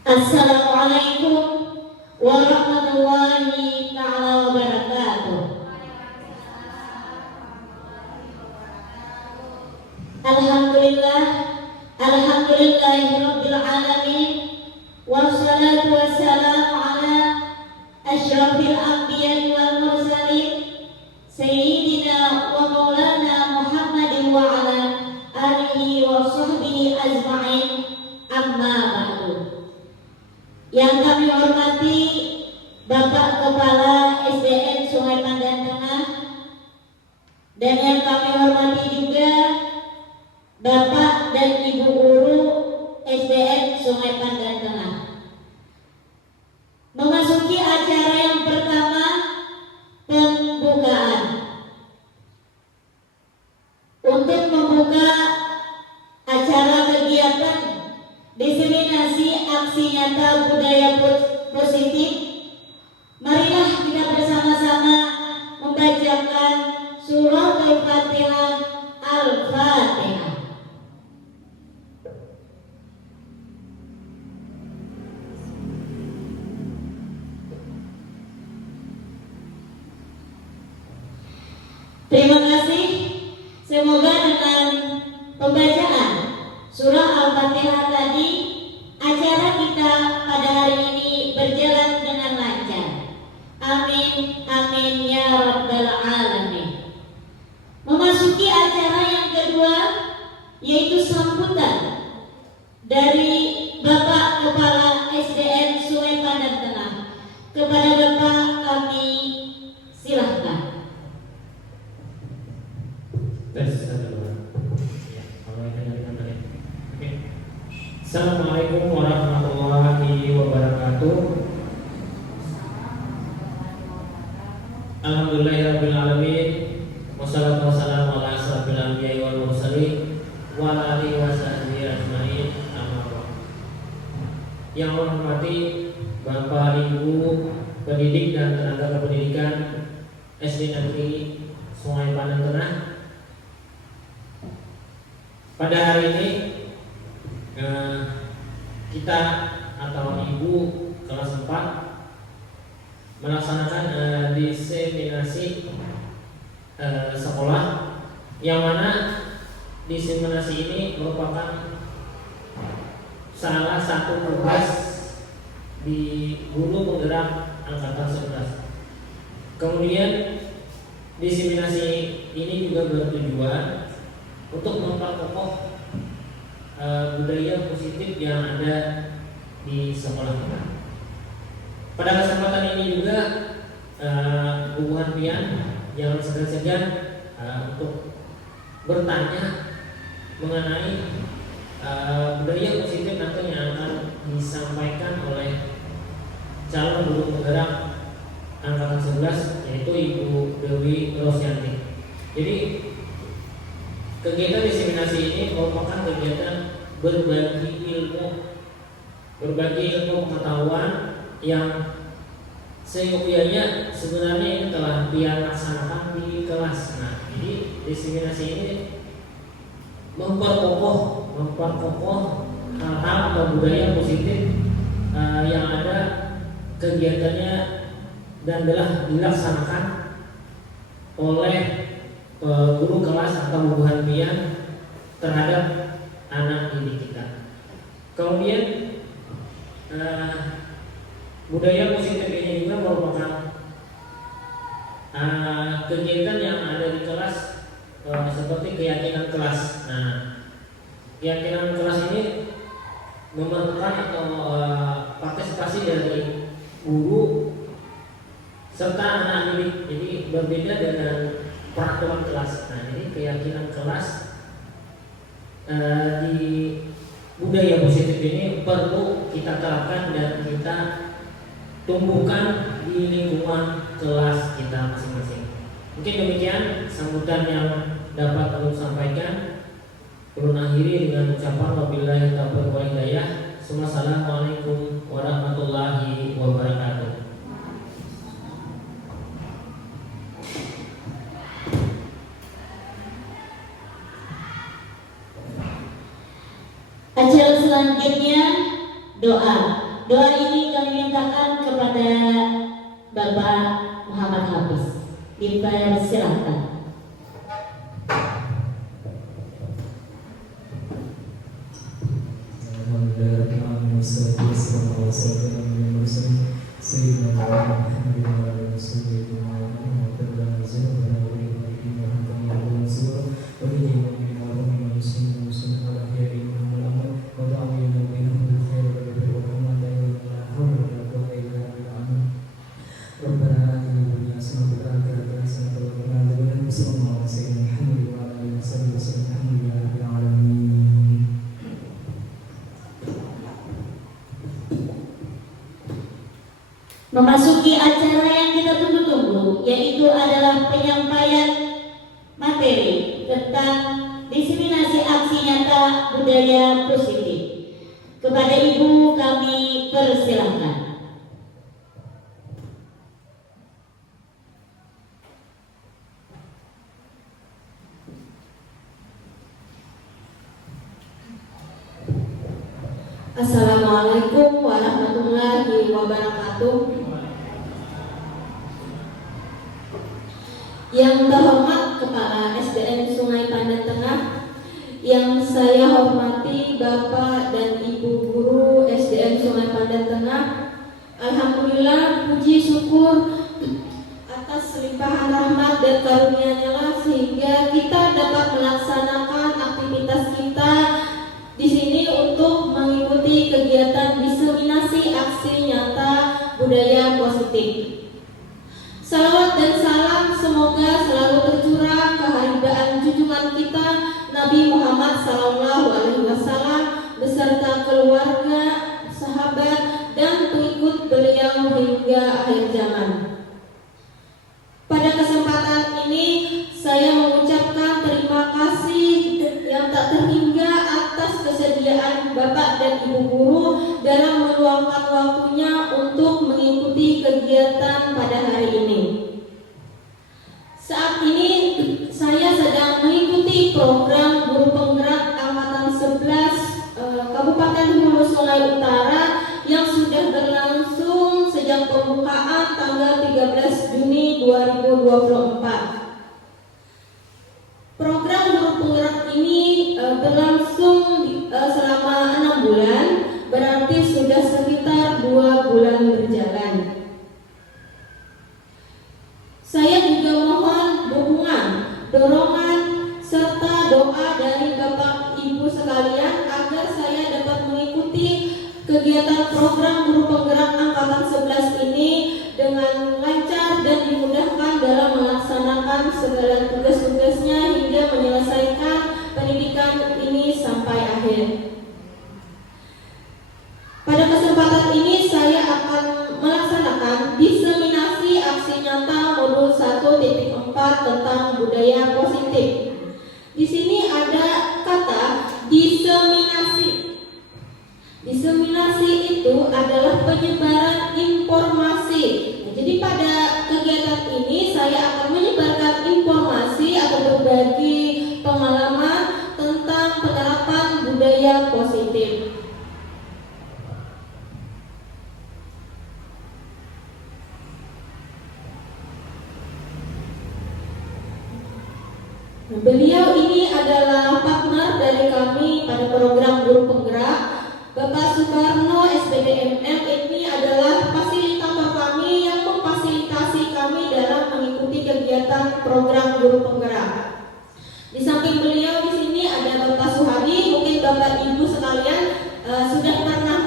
Assalamualaikum warahmatullahi taala wabarakatuh. Alhamdulillah, alhamdulillahirabbil alamin. Wassalatu wassalamu ala asyrafil anbiya'i wal mursalin sayyidina wa maulana Muhammadin wa ala alihi wa sahbihi ajma'in. Amma ba'du. Yang kami hormati Bapak Kepala SDN Sungai Pandan Tengah, dan yang kami hormati juga Bapak dan Ibu Guru SDN Sungai Pandan Tengah. Memasuki acara yang pertama, pembukaan. Untuk membuka acara kegiatan diseminasi aksi nyata budaya positif, marilah kita bersama-sama membacakan surah Al-Fatihah. Al-Fatihah. Terima kasih. Semoga dengan pembacaan surah Al-Fatihah tadi, acara kita pada hari ini berjalan dengan lancar. Amin, amin ya rabbal alamin. Memasuki acara yang kedua, yaitu sambutan dari Bapak Kepala SDN Sungai Pandan Tengah. Kepada Bapak kami silahkan. Assalamualaikum warahmatullahi wabarakatuh. Alhamdulillahirabbil alamin. Wassalatu wassalamu ala asyrafil anbiya'i wal mursalin wa ala alihi wasahbihi ajmain. Amma ba'du. Yang saya hormati Bapak Ibu pendidik dan tenaga kependidikan SD Negeri Sungai Pandan Tengah. Pada hari ini kita atau Ibu kelas 4 melaksanakan diseminasi sekolah, yang mana diseminasi ini merupakan salah satu tugas di Guru Penggerak Angkatan 11. Kemudian diseminasi ini juga bertujuan untuk memperkokoh budaya positif yang ada di sekolah kita. Pada kesempatan ini juga Bu Hanpian jangan segan-segan untuk bertanya mengenai budaya positif nanti yang akan disampaikan oleh calon guru penggerak angkatan 11, yaitu Ibu Dewi Rosyanti. Jadi kegiatan diseminasi ini merupakan kegiatan berbagi ilmu pengetahuan yang seyogyanya sebenarnya ini telah dia laksanakan di kelas. Nah, jadi diseminasi ini memperkokoh hal-hal atau budaya positif yang ada kegiatannya dan telah dilaksanakan oleh guru kelas atau Bu Hanpian terhadap anak didik kita. Kemudian budaya positif ini juga merupakan kegiatan yang ada di kelas, seperti keyakinan kelas. Nah, keyakinan kelas ini memerlukan atau partisipasi dari guru serta anak didik. Jadi berbeda dengan peraturan kelas. Nah, jadi keyakinan kelas di budaya positif ini perlu kita terapkan dan kita tumbuhkan di lingkungan kelas kita masing-masing. Mungkin demikian sambutan yang dapat kami sampaikan. Perlu akhiri dengan ucapan wabillahi taufiq wal hidayah. Assalamualaikum warahmatullahi wabarakatuh. Acara selanjutnya doa. Doa ini kami mintakan kepada Bapak Muhammad Hafiz. Dipersilakan. Memasuki acara yang kita tunggu-tunggu, yaitu adalah penyampaian materi tentang diseminasi aksi nyata budaya positif. Kepada Ibu kami persilahkan. Assalamualaikum warahmatullahi wabarakatuh. Yang terhormat Kepala SDN Sungai Pandan Tengah, yang saya hormati Bapak dan Ibu Guru SDN Sungai Pandan Tengah, alhamdulillah puji syukur atas limpahan rahmat dan karunia-Nya lah sehingga kita dapat melaksanakan aktivitas kita di sini untuk mengikuti kegiatan diseminasi aksi nyata budaya positif. Salawat dan salam semoga selalu tercurah ke haribaan junjungan kita Nabi Muhammad SAW beserta keluarga, sahabat, dan pengikut beliau hingga akhir zaman. Pada kesempatan ini saya mengucapkan terima kasih yang tak terhingga atas kesediaan Bapak dan Ibu Guru dalam meluangkan waktunya untuk mengikuti kegiatan pada hari ini. Saat ini saya sedang mengikuti program Guru Penggerak Angkatan 11 Kabupaten Hulu Sungai Utara yang sudah berlangsung sejak pembukaan tanggal 13 Juni 2024. Program Guru Penggerak ini berlangsung selama 6 bulan, berarti sudah sekitar 2 bulan berjalan. Saya juga mohon dukungan, dorongan, serta doa dari Bapak Ibu sekalian agar saya dapat mengikuti kegiatan program Guru Penggerak Angkatan 11 ini dengan lancar dan dimudahkan dalam melaksanakan segala tugas-tugasnya hingga menyelesaikan pendidikan ini sampai akhir. Pada kesempatan ini saya akan melaksanakan diseminasi aksi nyata modul 1.4 tentang budaya positif. Di sini ada kata diseminasi. Diseminasi itu adalah penyebaran informasi. Jadi pada kegiatan ini saya akan menyebarkan informasi atau berbagi pengalaman tentang penerapan budaya positif. Beliau ini adalah partner dari kami pada program Guru Penggerak. Bapak Sukarno SPDMM ini adalah fasilitator kami yang memfasilitasi kami dalam mengikuti kegiatan program Guru Penggerak. Di samping beliau di sini ada Bapak Suhadi. Mungkin Bapak Ibu sekalian sudah pernah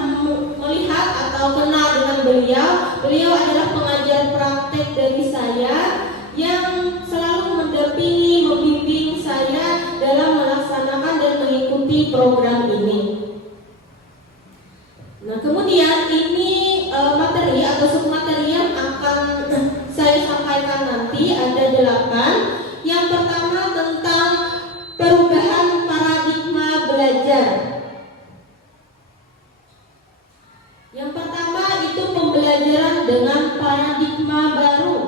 melihat atau kenal dengan beliau. Beliau adalah pengajar praktek dari saya yang selalu mendampingi, membimbing saya dalam melaksanakan dan mengikuti program ini. Nah, kemudian ini materi atau submateri yang akan saya sampaikan nanti ada 8. Yang pertama tentang perubahan paradigma belajar. Yang pertama itu pembelajaran dengan paradigma baru.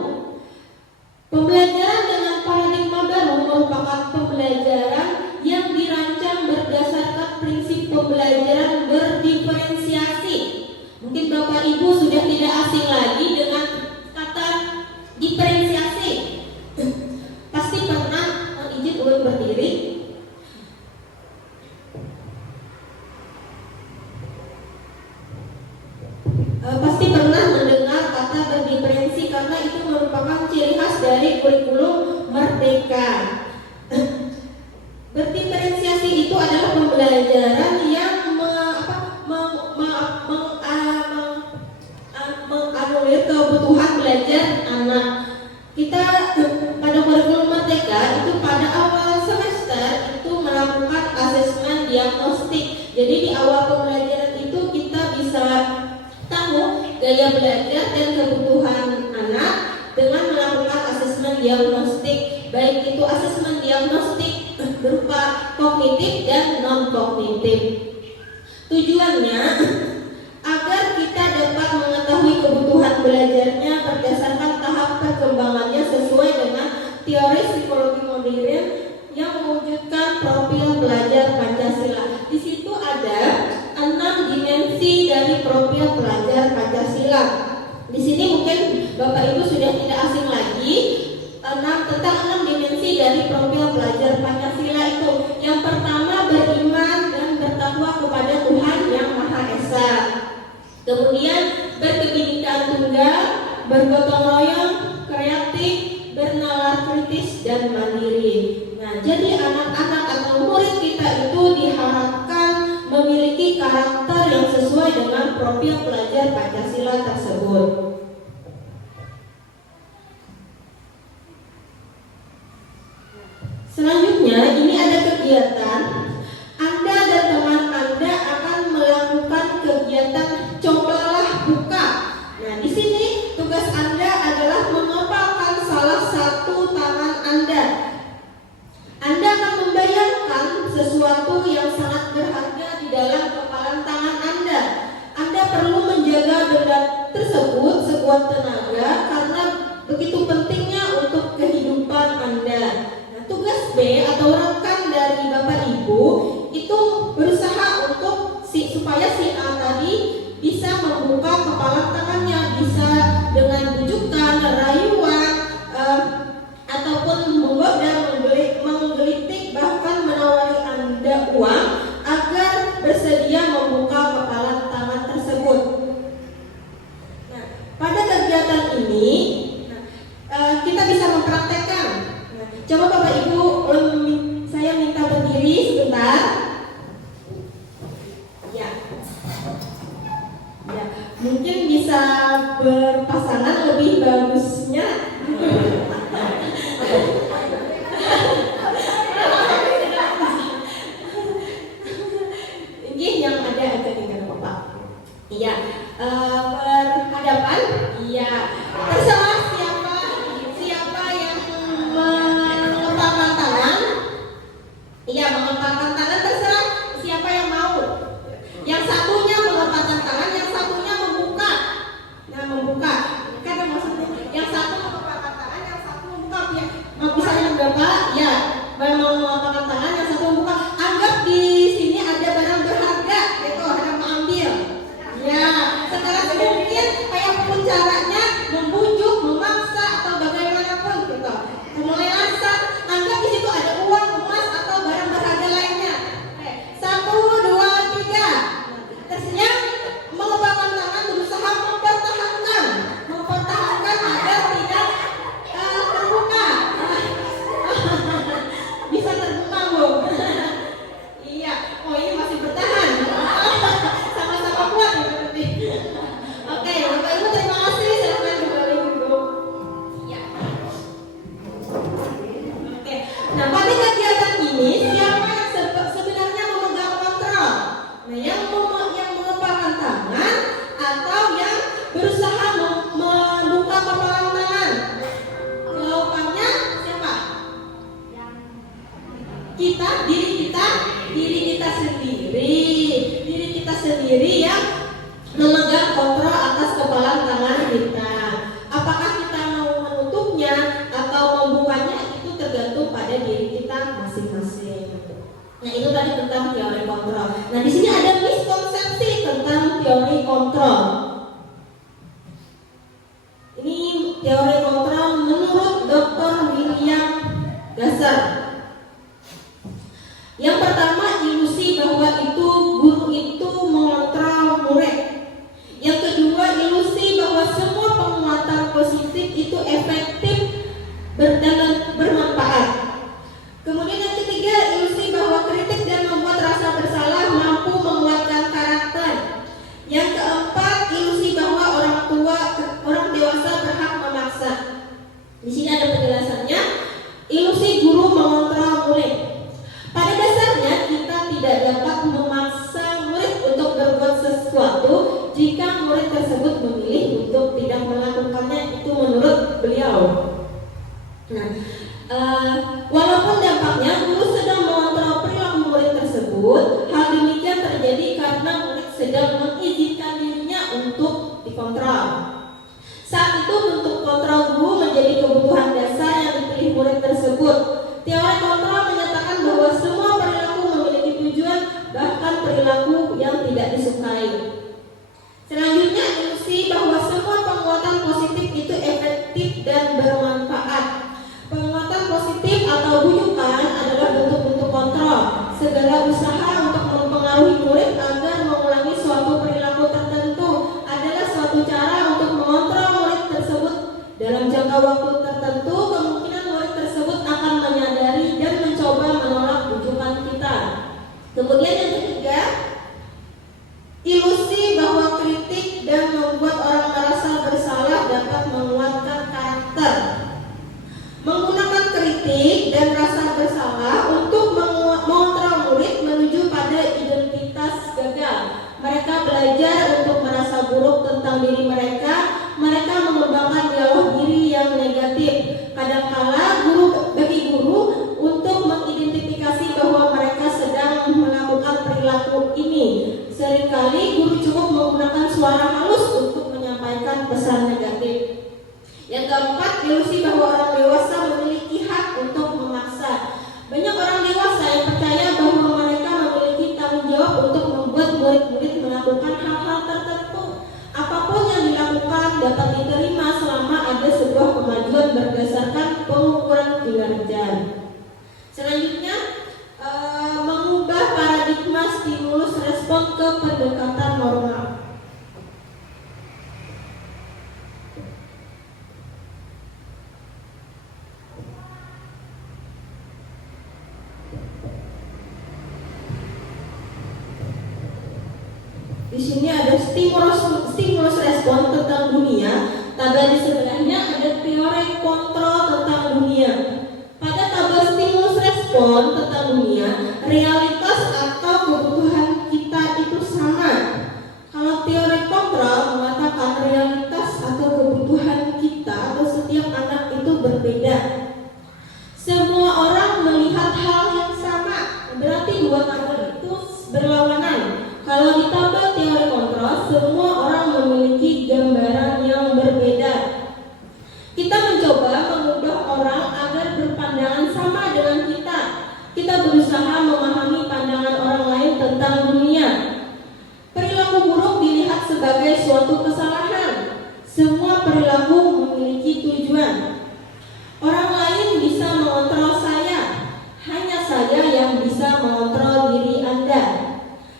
Pembelajaran dengan paradigma baru merupakan pembelajaran yang dirancang berdasarkan berdiri. Pasti pernah mendengar kata berdiferensi karena itu merupakan ciri khas dari kurikulum Merdeka. Berdiferensiasi itu adalah pembelajaran yang menganulir kebutuhan belajar anak. Kita pada kurikulum Merdeka itu pada awal semester itu melakukan asesmen diagnostik. Jadi di awal pembelajaran itu kita bisa tahu gaya belajar dan kebutuhan anak dengan melakukan asesmen diagnostik, baik itu asesmen diagnostik berupa kognitif dan non kognitif. Tujuannya agar kita dapat mengetahui kebutuhan belajarnya berdasarkan tahap perkembangannya sesuai dengan teori psikologi modern yang mewujudkan profil pelajar Pancasila. Di situ ada 6 dimensi dari profil pelajar Pancasila. Di sini mungkin Bapak Ibu sudah tidak asing lagi tentang 6 dimensi dari profil pelajar Pancasila itu. Yang pertama, beriman dan bertakwa kepada Tuhan Yang Maha Esa. Kemudian berkebinekaan tunggal, bergotong royong, kreatif, bernalar kritis dan mandiri. Nah, jadi anak-anak atau murid kita itu diharapkan memiliki karakter yang sesuai dengan profil pelajar Pancasila tersebut. Selanjutnya, ini ada kegiatan. Anda dan teman Anda akan melakukan kegiatan cobalah buka. Nah, di sini tugas Anda adalah mengepalkan salah satu tangan Anda. Anda akan membayangkan sesuatu yang sangat berharga di dalam kepalan tangan Anda. Anda perlu menjaga benda tersebut sekuat tenaga karena begitu pentingnya untuk kehidupan Anda. Nah, tugas B atau rekan dari Bapak Ibu itu berusaha untuk supaya si A tadi bisa membuka kepalan tangannya, bisa dengan bujukan, rayuan, ataupun menggoda, menggelitik, bahkan menawari Anda uang agar bersedia membuka kepalan tangan tersebut. Nah, pada kegiatan ini kita bisa mempraktekkan. Nah, coba Bapak Ibu, saya minta berdiri sebentar. Ya, mungkin bisa berpasangan lebih bagusnya. Ini yang ada aja dengan Bapak. Iya, berhadapan. Iya, terserah siapa yang mengepalkan tangan. Iya, mengepalkan tangan terserah siapa yang mau. Yang satunya mengepalkan tangan, yang satunya membuka. Nah, membuka. Kan maksudnya yang satu mengepalkan tangan, yang satu membuka. Ya, misalnya berapa? Ya, mau mengepalkan tangan, yang satu membuka. Anggap di sini ada barang berharga, itu ada mengambil. Ya, sekarang mungkin kayak pun caranya membujuk, memaksa atau bagaimanapun gitu. Mulai langsung, anggap di situ ada uang, emas atau barang berharga lainnya. 1, 2, 3. Terus yang mengepalkan tangan berusaha mempertahankan agar tidak terbuka. Bisa terbuka, Bu. Iya. Oh, ini masih bertahan. Sama-sama kuat ya berarti. Oke, Bapak Ibu terima kasih. Silakan kembali duduk. Ya. Oke. Nah, pada kegiatan ini siapa yang sebenarnya memegang kontrol? Nah, yang mengepalkan tangan atau yang berusaha membuka kepalan tangan? Jawabannya siapa? Diri kita sendiri yang memegang kontrol atas kepalan tangan kita. Apakah kita mau menutupnya atau membukanya itu tergantung pada diri kita masing-masing. Nah, itu tadi tentang teori kontrol. Nah, di sini ada miskonsepsi tentang teori kontrol. Ini teori kontrol menurut Dr. William Gasser. Yang pertama, ilusi bahwa guru itu mengontrol murid. Yang kedua, ilusi bahwa semua penguatan positif itu efektif dan bermanfaat. Kemudian yang ketiga, ilusi bahwa kritik dan membuat rasa bersalah mampu menguatkan karakter. Yang keempat, ilusi bahwa orang dewasa berhak memaksa. Di sini ada penjelasannya. Ilusi guru mengontrol murid. Pada dasarnya kita tidak dapat memaksa murid untuk berbuat sesuatu jika murid tersebut memilih untuk tidak melakukannya. Itu menurut beliau. Nah, walaupun dampaknya guru sedang mengontrol perilaku murid tersebut, hal demikian terjadi karena murid sedang mengizinkan dirinya untuk dikontrol. Saat itu bentuk kontrol guru menjadi kebutuhan dasar yang dipilih murid tersebut. Teori kontrol menyatakan bahwa semua perilaku memiliki tujuan, bahkan perilaku yang tidak disukai. Selanjutnya, ilusi bahwa semua penguatan positif itu efektif dan bermanfaat. Penguatan positif atau bujukan adalah bentuk-bentuk kontrol. Segala usaha untuk mempengaruhi murid agar mengulangi suatu perilaku tertentu adalah suatu cara untuk mengontrol murid tersebut. Dalam jangka waktu tertentu, kemungkinan murid tersebut akan menyadari dan mencoba menolak bujukan kita. Kemudian yang ketiga, ilusi bahwa kritik dan membuat orang merasa bersalah dapat menguatkan karakter. Menggunakan kritik dan rasa bersalah untuk mengontrol murid menuju pada identitas gagal. Mereka belajar untuk merasa buruk tentang diri mereka. Mereka mengembangkan dialog diri yang negatif. Kadangkala bagi guru untuk mengidentifikasi bahwa mereka sedang melakukan perilaku ini. Seringkali guru cukup menggunakan suara halus untuk menyampaikan pesan negatif. Yang keempat, ilusi bahwa orang dewasa memiliki hak untuk memaksa. Banyak orang dewasa yang percaya bahwa mereka memiliki tanggung jawab untuk membuat murid-murid melakukan hal-hal tertentu. Apapun yang dilakukan dapat diterima selama ada sebuah kemajuan berdasarkan pengukuran kinerja. Selanjutnya, mengubah paradigma stimulus respon ke pendekatan normal. Di sini ada stimulus respon tentang dunia. Tabel di sebelahnya ada teori kontrol tentang dunia. Pada tabel stimulus respon tentang dunia, realitas atau kebutuhan kita itu sama. Kalau teori kontrol mengatakan realitas atau kebutuhan kita atau setiap anak itu berbeda. Semua orang melihat hal yang sama, berarti dua tabel itu berlawanan. Kalau di tabel teori kontrol, semua orang memiliki gambaran yang berbeda. Kita mencoba mengubah orang agar berpandangan sama dengan kita. Kita berusaha memahami pandangan orang lain tentang dunia. Perilaku buruk dilihat sebagai suatu kesalahan. Semua perilaku memiliki tujuan. Orang lain bisa mengontrol saya. Hanya saya yang bisa mengontrol diri Anda.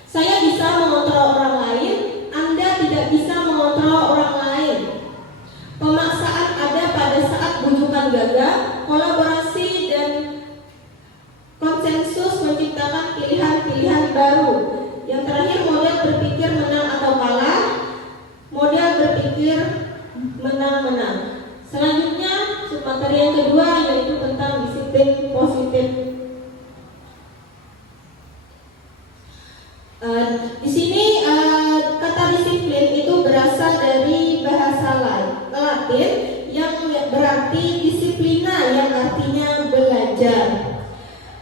Saya bisa mengontrol orang lain, Anda tidak bisa mengontrol orang lain. Pemaksaan ada pada saat bujukan gagal, kolaborasi dan konsensus menciptakan pilihan-pilihan baru. Yang terakhir, model berpikir menang atau kalah, model berpikir menang-menang. Selanjutnya, materi yang kedua yaitu tentang disiplin positif. Di sini kata disiplin itu berasal dari bahasa Latin yang berarti disiplina, yang artinya belajar.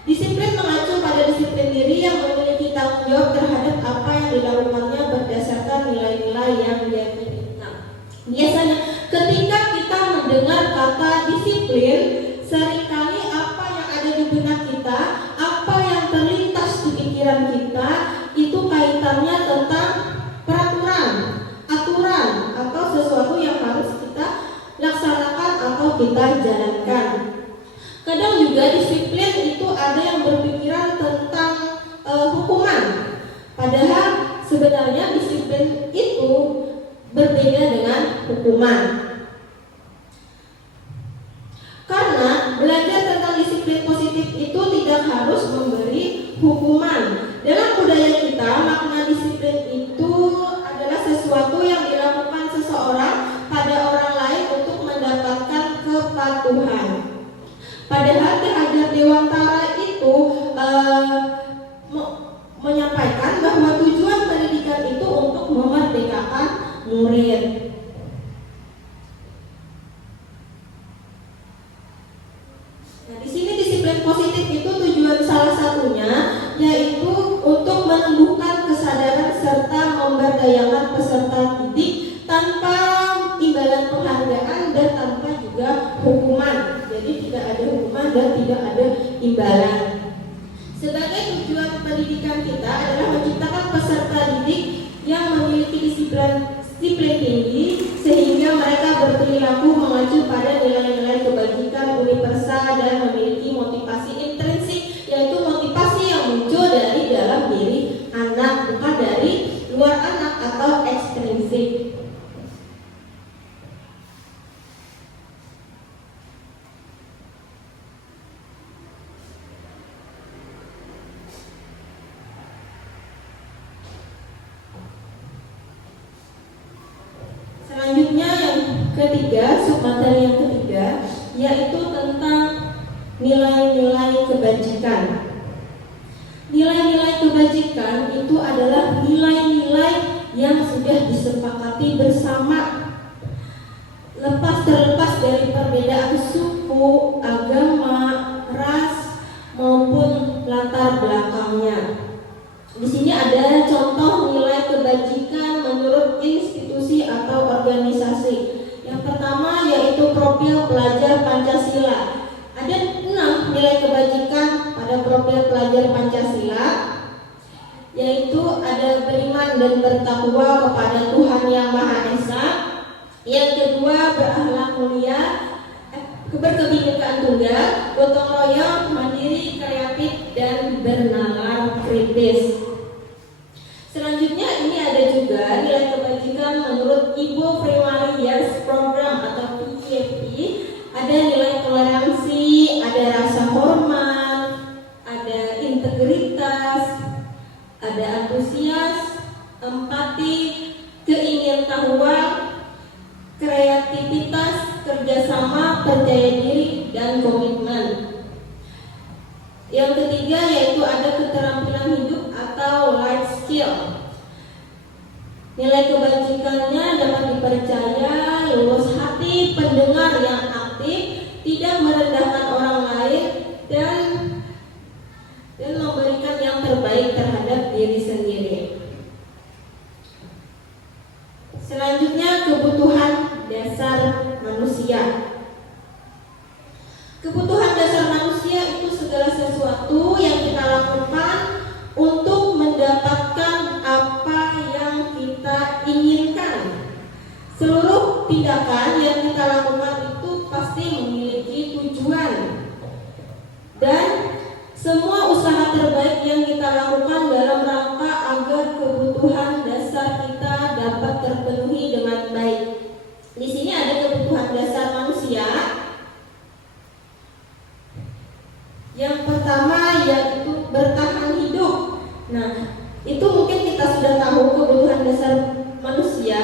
Disiplin mengacu pada disiplin diri yang memiliki tanggung jawab terhadap apa yang dilakukannya berdasarkan nilai-nilai yang diyakininya. Biasanya ketika kita mendengar kata disiplin, seringkali apa yang ada di benak kita, apa yang terlintas di pikiran kita, itu kaitannya tentang peraturan, aturan, atau sesuatu yang harus kita sebenarnya disiplin itu berbeda dengan hukuman. Karena belajar tentang disiplin positif itu tidak harus memberi hukuman. Dalam budaya kita, makna disiplin itu adalah sesuatu yang dilakukan seseorang pada orang lain untuk mendapatkan kepatuhan. Padahal Ki Hajar Dewantara itu menyampaikan bahwa tujuan pendidikan itu untuk memerdekakan murid. Nah, di sini disiplin positif itu tujuan salah satunya yaitu untuk menumbuhkan kesadaran serta memberdayakan peserta didik tanpa imbalan penghargaan dan tanpa juga hukuman. Jadi tidak ada hukuman dan tidak ada imbalan. Sebagai tujuan pendidikan kita adalah menciptakan peserta didik yang memiliki disiplin tinggi sehingga mereka berperilaku mengacu pada nilai-nilai kebajikan universal dan memiliki motivasi intrinsik, yaitu motivasi yang muncul dari dalam diri anak, bukan dari luar anak atau ekstrinsik. Selanjutnya yang ketiga, submateri yang ketiga, yaitu tentang nilai-nilai kebajikan. Nilai-nilai kebajikan itu adalah nilai-nilai yang sudah disepakati bersama, terlepas dari perbedaan suku, agama, ras maupun latar belakangnya. Di sini ada contoh nilai kebajikan menurut institusi atau organisasi. Yang pertama yaitu profil pelajar Pancasila. Ada 6 nilai kebajikan pada profil pelajar Pancasila, yaitu ada beriman dan bertakwa kepada Tuhan Yang Maha Esa. Yang kedua berakhlak mulia, berkebinekaan tunggal, gotong royong, mandiri, kreatif, dan bernalar kritis. Selanjutnya ini ada juga nilai kebajikan menurut Ibu Primary Years Program atau PYP. Ada nilai toleransi, ada rasa hormat, ada integritas, ada antusias, empati, keingintahuan, kreativitas, kerjasama, percaya diri, dan komitmen. Yang ketiga yaitu ada keterampilan hidup atau life skill. Nilai kebajikannya dapat dipercaya, lurus hati, pendengar yang aktif, tidak merendahkan orang lain, dan memberikan yang terbaik terhadap diri sendiri. Selanjutnya kebutuhan dasar manusia. Kebutuhan dasar manusia itu segala sesuatu yang kita lakukan untuk mendapatkan apa yang kita inginkan. Seluruh tindakan yang kita lakukan itu pasti memiliki tujuan, dan semua usaha terbaik yang kita lakukan dalam rangka agar kebutuhan dasar kita dapat terpenuhi dengan baik. Di sini ada kebutuhan dasar manusia. Yang pertama yaitu bertahan hidup. Nah, itu mungkin kita sudah tahu kebutuhan dasar manusia.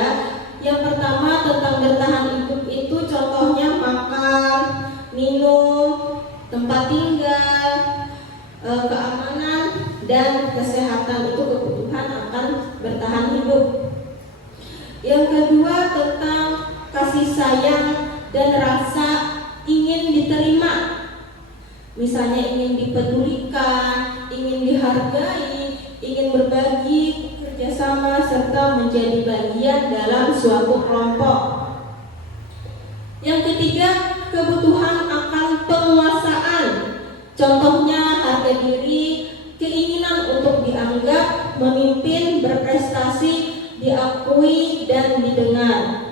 Yang pertama tentang bertahan hidup itu contohnya makan, minum, tempat tinggal, keamanan, dan kesehatan. Itu kebutuhan akan bertahan hidup. Yang kedua tentang kasih sayang dan rasa ingin diterima. Misalnya ingin dipedulikan, ingin dihargai, ingin berbagi, kerjasama, serta menjadi bagian dalam suatu kelompok. Yang ketiga, kebutuhan akan penguasaan. Contohnya harga diri, keinginan untuk dianggap, memimpin, berprestasi, diakui, dan didengar.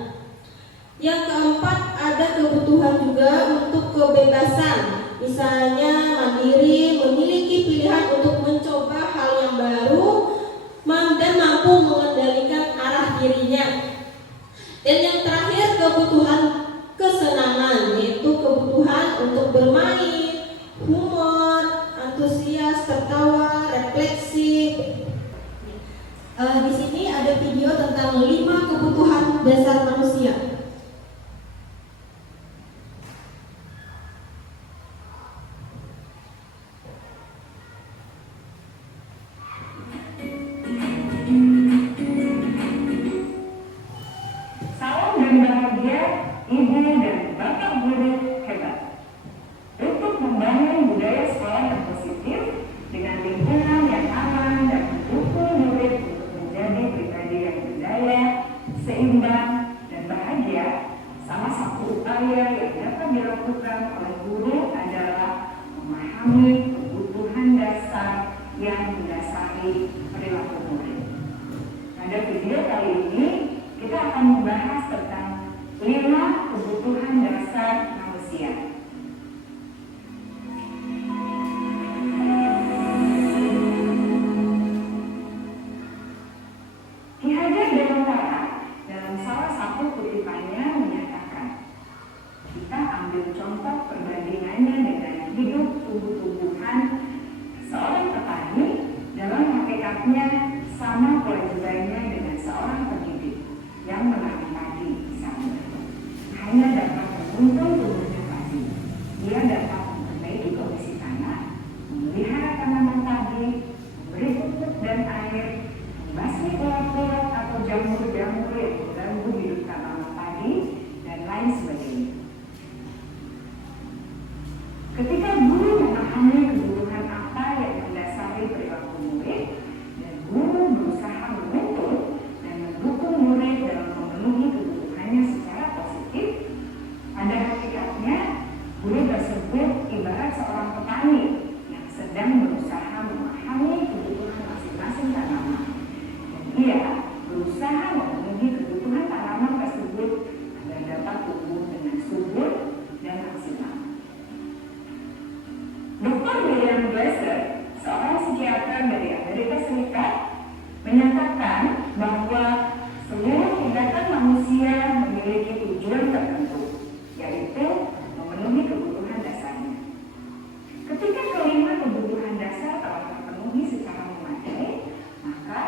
Yang keempat, ada kebutuhan juga untuk kebebasan. Misalnya mandiri, memiliki pilihan untuk mencoba hal yang baru dan mampu Di sini ada video tentang 5 kebutuhan dasar manusia. Salam dan bahagia ibu dan bapak guru hebat. Untuk membangun budaya sekolah yang positif dengan lingkungan yang aman dan mendukung murid untuk menjadi pribadi yang berdaya, seimbang, dan bahagia, salah satu upaya yang dapat dilakukan oleh guru adalah memahami kebutuhan dasar yang mendasari perilaku murid. Pada video kali ini, kita akan membahas tentang 5 kebutuhan dasar manusia. Ki Hajar Dewantara dalam salah satu kutipannya menyatakan, kita ambil contoh perbandingannya dengan hidup tumbuh-tumbuhan. Seorang petani dalam hakikatnya sama kewajibannya dengan seorang pendidik yang menanam padi misalnya. Hanya dapat menuntun tumbuhnya padi. Dia dapat memperbaiki kondisi tanah, memelihara tanaman padi, memberi pupuk dan air, membasmi ulat-ulat atau jamur-jamur yang mengganggu hidup tanaman padi, dan lain sebagainya. Ketika guru memahami kebutuhan apa yang mendasari perilaku murid, dan guru berusaha menuntun dan mendukung murid dalam memenuhi kebutuhannya secara positif, pada hakikatnya guru tersebut ibarat seorang petani yang sedang berusaha memahami kebutuhan masing-masing tanaman, dan ia berusaha memenuhi kebutuhan tanaman tersebut agar dapat tumbuh dengan subur dan maksimal. Dr. William Glasser, seorang psikiater dari Amerika Serikat, menyatakan bahwa seluruh tindakan manusia memiliki tujuan tertentu, yaitu memenuhi kebutuhan dasarnya. Ketika kelima kebutuhan dasar telah terpenuhi secara memadai, maka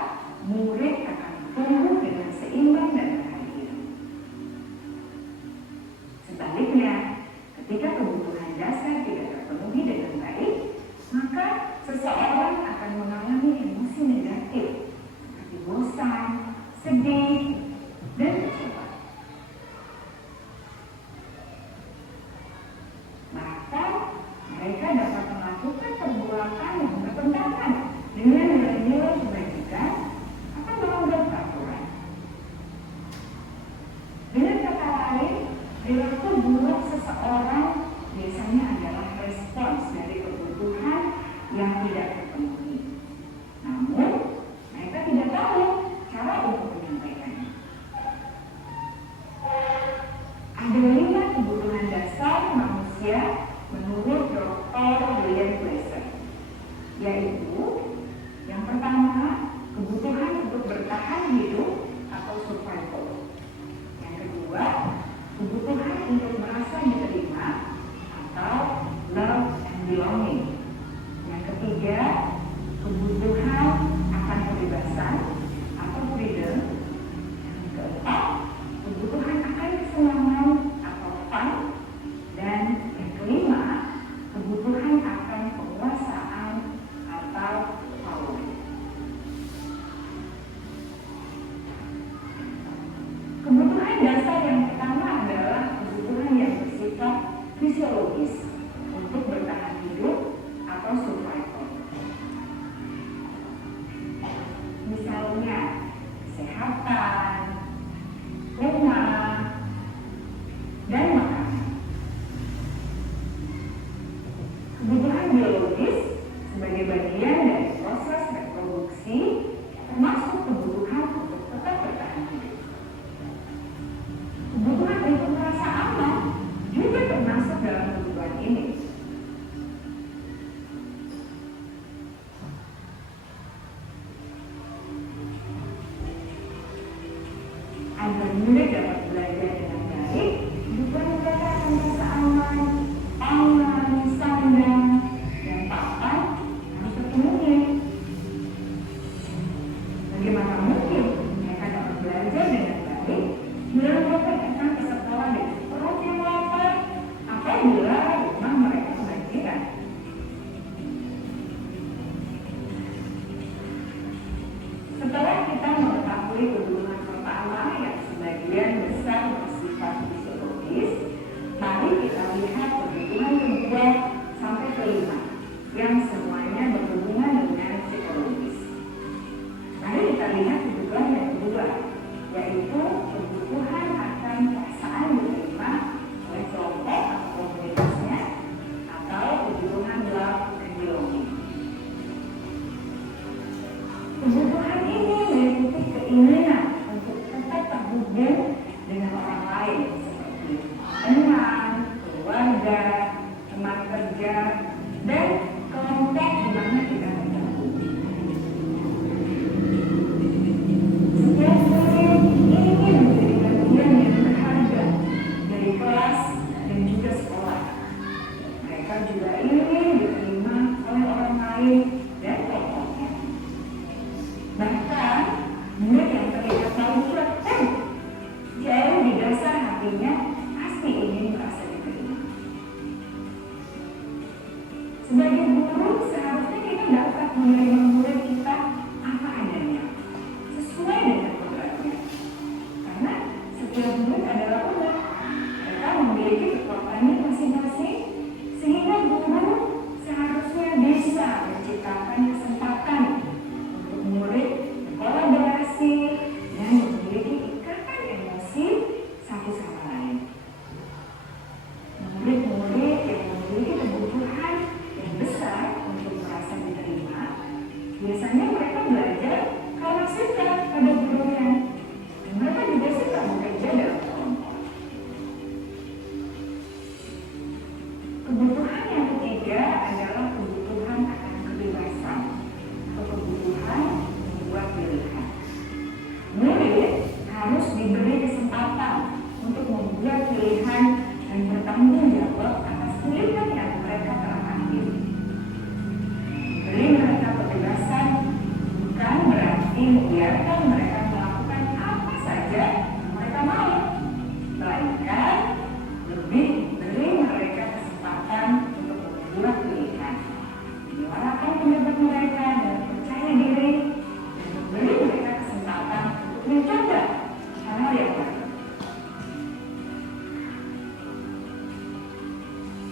murid akan tumbuh dengan seimbang dan bahagia. Sebaliknya, ketika kebutuhan dasar tidak terpenuhi dengan baik, maka seseorang akan mengalami emosi negatif seperti bosan, sedih, dan kecewa. Bahkan mereka dapat melakukan perbuatan yang bertentangan dengan nilai-nilai kebajikan atau melanggar peraturan. Dengan kata lain, perilaku buruk seseorang biasanya adalah respons dari kebutuhan yang tidak terpenuhi. Namun, mereka tidak tahu cara untuk menyampaikannya. Ada 5 kebutuhan dasar manusia menurut Dr. William Glasser, yaitu yang pertama, kebutuhan untuk bertahan hidup atau survival. Yang kedua, kebutuhan untuk merasa diterima atau love and belonging. Yang ketiga, kebutuhan akan kebebasan atau freedom. Yang keempat, kebutuhan akan kesenangan atau fun. Dan yang kelima, kebutuhan akan penguasaan atau power. Kebutuhan dasar yang pertama adalah kebutuhan yang bersifat fisiologis untuk bertahan hidup atau survival. Misalnya, kesehatan, rumah, dan makanan. Kebutuhan biologis sebagai bagian dari proses reproduksi termasuk kebutuhan untuk tetap bertahan hidup. Biasanya mereka belajar karena suka pada gurunya. Mereka juga suka bekerja dalam kelompok. Kebutuhan yang ketiga adalah kebutuhan akan kebebasan atau kebutuhan membuat pilihan. Murid harus diberi kesempatan untuk membuat pilihan dan bertanggung jawab atas pilihan yang mereka telah ambil. Beri mereka kebebasan bukan berarti membiarkan mereka melakukan apa saja yang mereka mau, melainkan lebih beri mereka kesempatan untuk membuat pilihan, menyuarakan pendapat mereka dan percaya diri, dan memberi mereka kesempatan untuk mencoba hal-hal yang baru.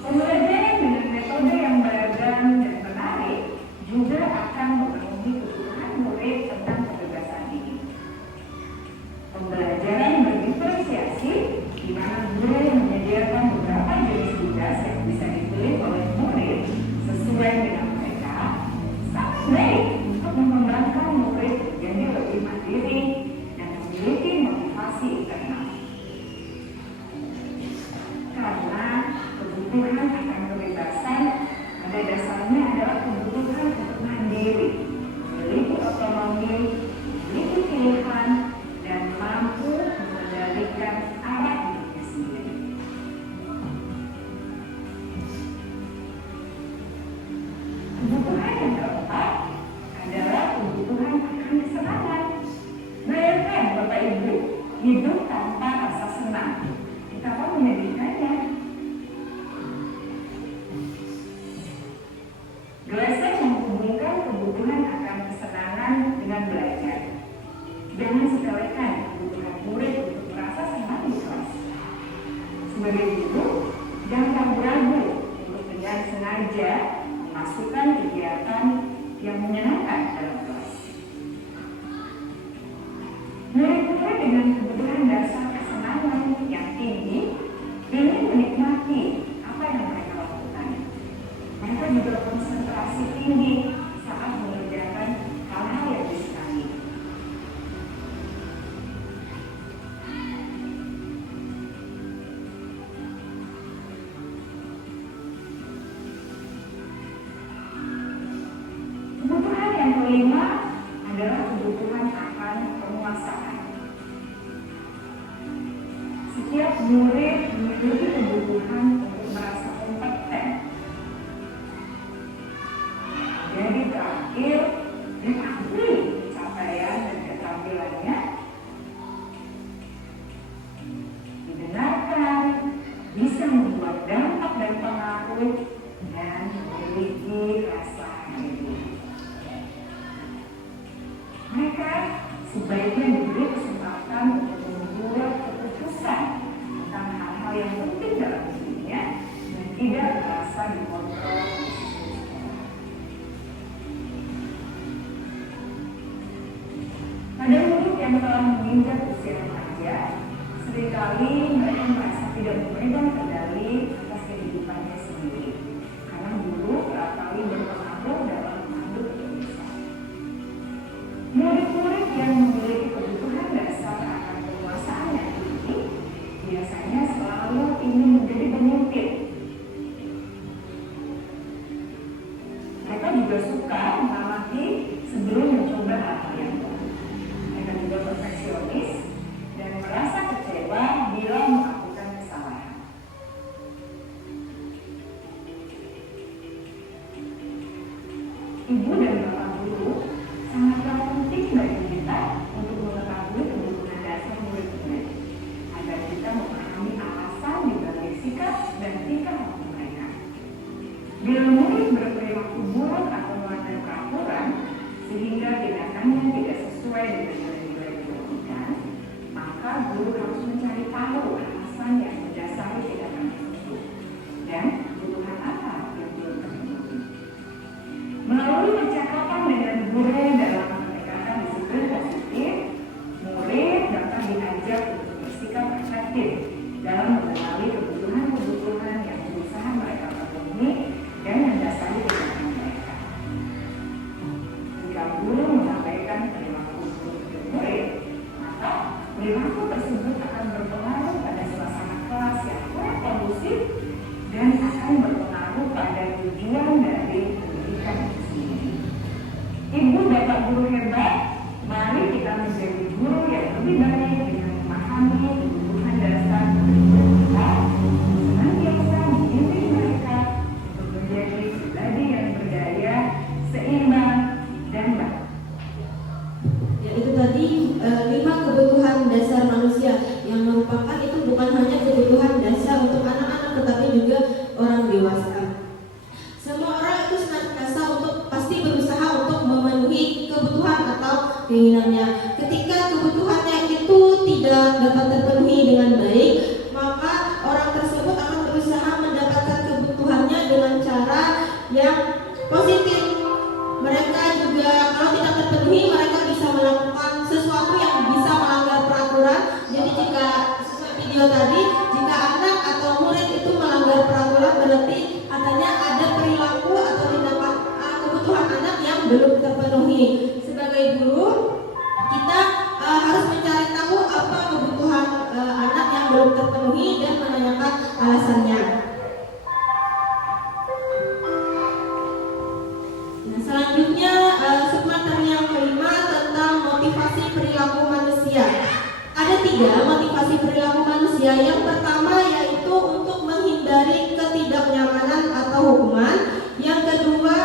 Pembelajaran dengan metode yang beragam dan menarik juga akan memenuhi kebutuhan murid tentang kebebasan ini. Pembelajaran berdiferensiasi, di mana guru menyediakan beberapa jenis tugas yang bisa dipilih oleh murid sesuai dengan mereka, sangat baik untuk mengembangkan murid menjadi lebih mandiri dan memiliki motivasi internal. Karena kebutuhan akan kebebasan pada dasarnya adalah kebutuhan untuk mandiri, memiliki otonomi, memiliki pilihan, dan mampu mengendalikan arah hidupnya sendiri. Kebutuhan yang keempat adalah kebutuhan akan kesenangan. Bayangkan Bapak Ibu, hidup tanpa rasa senang, betapa menyedihkannya. Glasser menghubungkan kebutuhan akan kesenangan dengan belajar. Jangan sepelekan kebutuhan murid untuk merasa senang di kelas. Sebagai guru, jangan ragu-ragu untuk dengan sengaja memasukkan kegiatan yang menyenangkan dalam kelas. Murid-murid dengan kebutuhan dasar kesenangan yang tinggi ingin menikmati apa yang mereka lakukan. Mereka juga konsentrasi tinggi saat mengerjakan hal-hal yang disukai. Kebutuhan yang kelima adalah kebutuhan akan penguasaan. Setiap murid memiliki kebutuhan untuk merasa kompeten. Jadi terakhir, diakui pencapaian dan keterampilannya, didengarkan, bisa membuat dampak dan pengaruh, dan memiliki rasa hidup. Mereka sebaiknya diberi kesempatan untuk membuat keputusan tentang hal-hal yang penting dalam hidupnya dan tidak merasa dikontrol. Pada murid yang telah menginjak usia remaja, seringkali mereka merasa tidak memegang kendali atas kehidupannya sendiri, karena guru kerap kali berpengaruh dalam mengambil keputusan. Murid-murid yang memiliki kebutuhan dasar akan penguasaan yang tinggi biasanya selalu ingin menjadi pemimpin. Mereka juga suka mengamati sebelum mencoba hal-hal yang baru. Mereka juga perfeksionis dan merasa kecewa bila melakukan kesalahan. seorang guru menyampaikan perilaku murid, maka perilaku tersebut akan berpengaruh pada suasana kelas yang kurang kondusif dan akan berpengaruh pada tujuan dari pendidikan itu sendiri. Ibu bapak guru hebat, mari kita menjadi guru yang lebih baik dengan memahami kebutuhan dasar murid kita, senantiasa membimbing mereka untuk menjadi pribadi yang berdaya, seimbang, dan baik. Ya, itu tadi 5 kebutuhan dasar manusia yang merupakan itu bukan hanya kebutuhan dasar untuk anak-anak tetapi juga orang dewasa. Semua orang itu senantiasa pasti berusaha untuk memenuhi kebutuhan atau keinginannya. Ketika kebutuhannya itu tidak dapat terpenuhi dengan baik, maka orang tersebut akan berusaha mendapatkan kebutuhannya dengan cara yang positif. Mereka juga kalau tidak terpenuhi, mereka bisa melakukan sesuatu yang bisa melanggar peraturan. Jadi jika sesuai video tadi, jika anak atau murid itu melanggar peraturan, berarti adanya ada perilaku atau tindakan kebutuhan anak yang belum terpenuhi. Sebagai guru, kita harus mencari tahu apa kebutuhan anak yang belum terpenuhi dan menanyakan alasannya. Nah, selanjutnya submateri yang kelima tentang motivasi perilaku manusia. Ada 3 motivasi perilaku manusia. Yang pertama yaitu untuk menghindari ketidaknyamanan atau hukuman. Yang kedua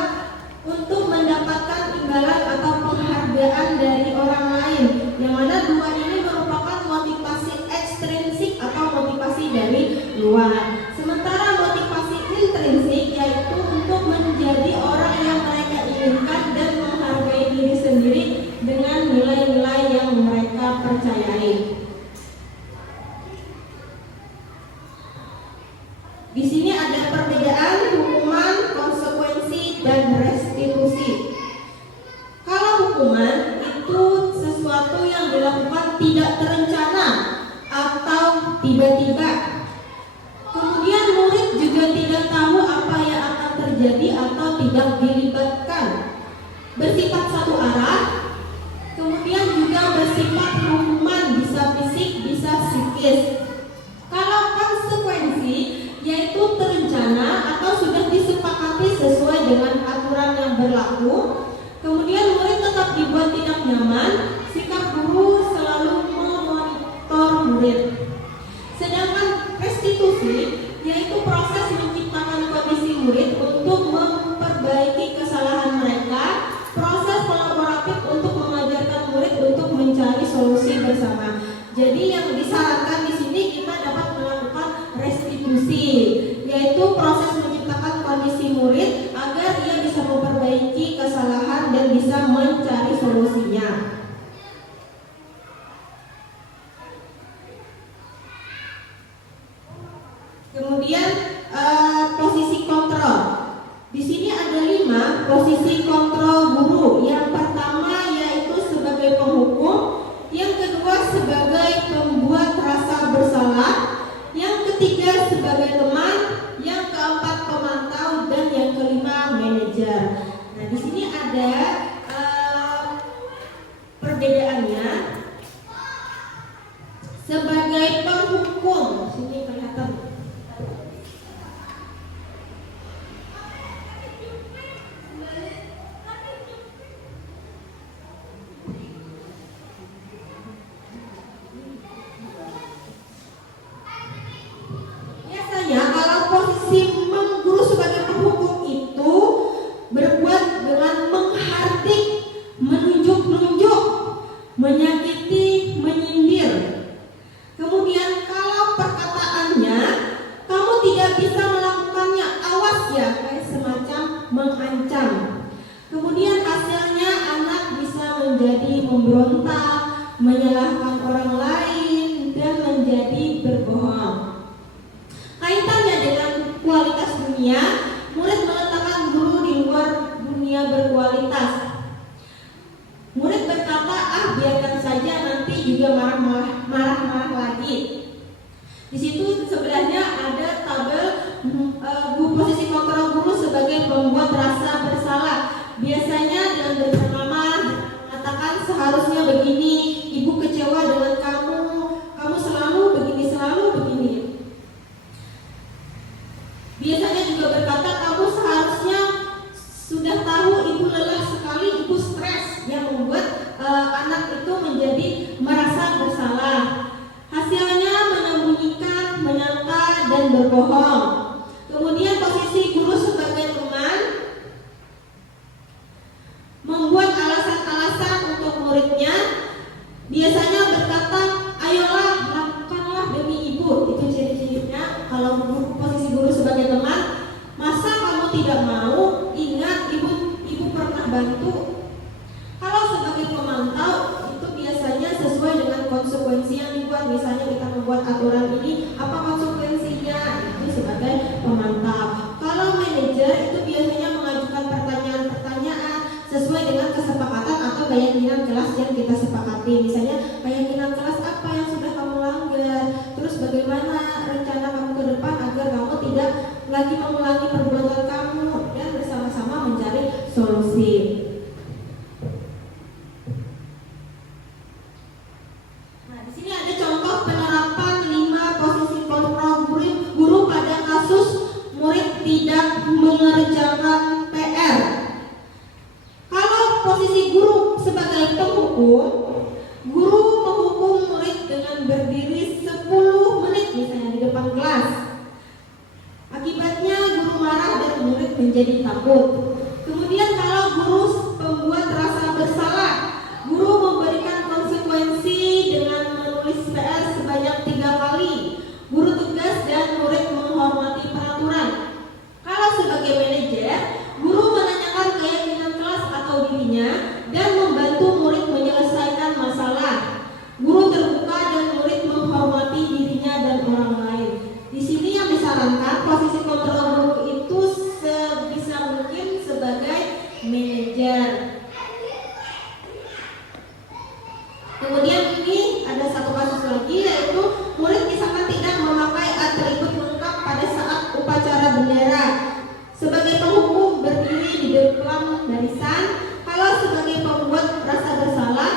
untuk mendapatkan imbalan atau penghargaan dari orang lain. Yang mana 2 ini merupakan motivasi ekstrinsik atau motivasi dari luar. Sementara motivasi intrinsik yaitu untuk menjadi orang yang mereka inginkan dan menghargai diri sendiri dengan nilai-nilai yang mereka percayai. Di sini ada perbedaan hukuman, konsekuensi, dan restitusi. Kalau hukuman itu sesuatu yang dilakukan tidak terencana atau tiba-tiba. Kemudian murid juga tidak tahu apa yang akan terjadi atau tidak dilibatkan. Bersifat satu arah, kemudian juga bersifat hukuman, bisa fisik, bisa psikis. Kalau konsekuensi yaitu terencana atau sudah disepakati sesuai dengan aturan yang berlaku. Kemudian murid tetap dibuat tidak nyaman, sikap guru selalu memonitor murid. Sedangkan restitusi yaitu proses menciptakan kondisi murid untuk memperbaiki kesalahan mereka, proses kolaboratif untuk mengajarkan murid untuk mencari solusi bersama. Jadi yang disarankan di sini kita dapat melakukan restitusi, yaitu proses menciptakan kondisi murid agar ia bisa memperbaiki kesalahan dan bisa mencari solusinya. Kemudian posisi kontrol. Di sini ada 5 posisi kontrol guru. Yang pertama yaitu sebagai penghukum, yang kedua sebagai pembuat rasa bersalah, yang ketiga sebagai teman, yang keempat pemantau, dan yang kelima manajer. Nah, di sini ada perbedaannya. Sebagai penghukum, sini kelihatan. Kalau posisi guru sebagai penghukum itu berbuat dengan menghardik, menunjuk-nunjuk, menyakiti, menyindir. Kemudian kalau perkataannya kamu tidak bisa melakukannya, awas ya, kayak semacam mengancam. Kemudian hasilnya anak bisa menjadi memberontak, menyalahkan orang lain, dan menjadi berbohong. Kaitannya dengan kualitas dunia, murid meletakkan guru di luar dunia berkualitas. Murid berkata, biarkan saja, nanti juga marah-marah lagi. Di situ sebelahnya ada tabel posisi kontrol guru sebagai pembuat rasa bersalah. Biasanya dengan bersama berbohong. Kemudian posisi guru sebagai teman membuat alasan-alasan untuk muridnya, biasanya berkata, ayolah lakukanlah demi ibu. Itu ciri-cirinya kalau posisi guru sebagai teman. Masa kamu tidak mau? Ingat, ibu pernah bantu. Kalau sebagai pemantau, itu biasanya sesuai dengan konsekuensi yang dibuat. Misalnya kita membuat aturan ini, apa konsekuensinya? Itu sebagai pemantau. Kalau manajer itu biasanya mengajukan pertanyaan-pertanyaan sesuai dengan kesepakatan atau keyakinan kelas yang kita sepakati. Misalnya keyakinan kelas apa yang sudah kamu langgar, terus bagaimana rencana kamu ke depan agar kamu tidak lagi mengulangi perbuatan kamu, dan bersama-sama mencari solusi. Nah, di sini ada contoh penerapan 5 posisi kontrol guru pada kasus murid tidak mengerjakan PR. Kalau posisi guru sebagai penghukum, guru menghukum murid dengan berdiri 10 menit misalnya di depan kelas. Akibatnya guru marah dan murid menjadi takut. Kemudian kalau guru pembuat rasa bersalah, guru memberikan konsekuensi dengan menulis PR sebanyak 3 kali. Guru tegas dan murid menghormati peraturan. Kalau sebagai manajer, guru menanyakan keyakinan kelas atau dirinya dan membantu murid menyelesaikan masalah. Guru terbuka dan murid menghormati dirinya dan orang lain. Di sini yang disarankan posisi kontrol guru itu sebisa mungkin sebagai manajer. Kemudian ini ada satu kasus lagi, yaitu murid misalkan tidak memakai atribut lengkap pada saat upacara bendera. Sebagai penghukum berdiri di depan barisan. Kalau sebagai pembuat rasa bersalah,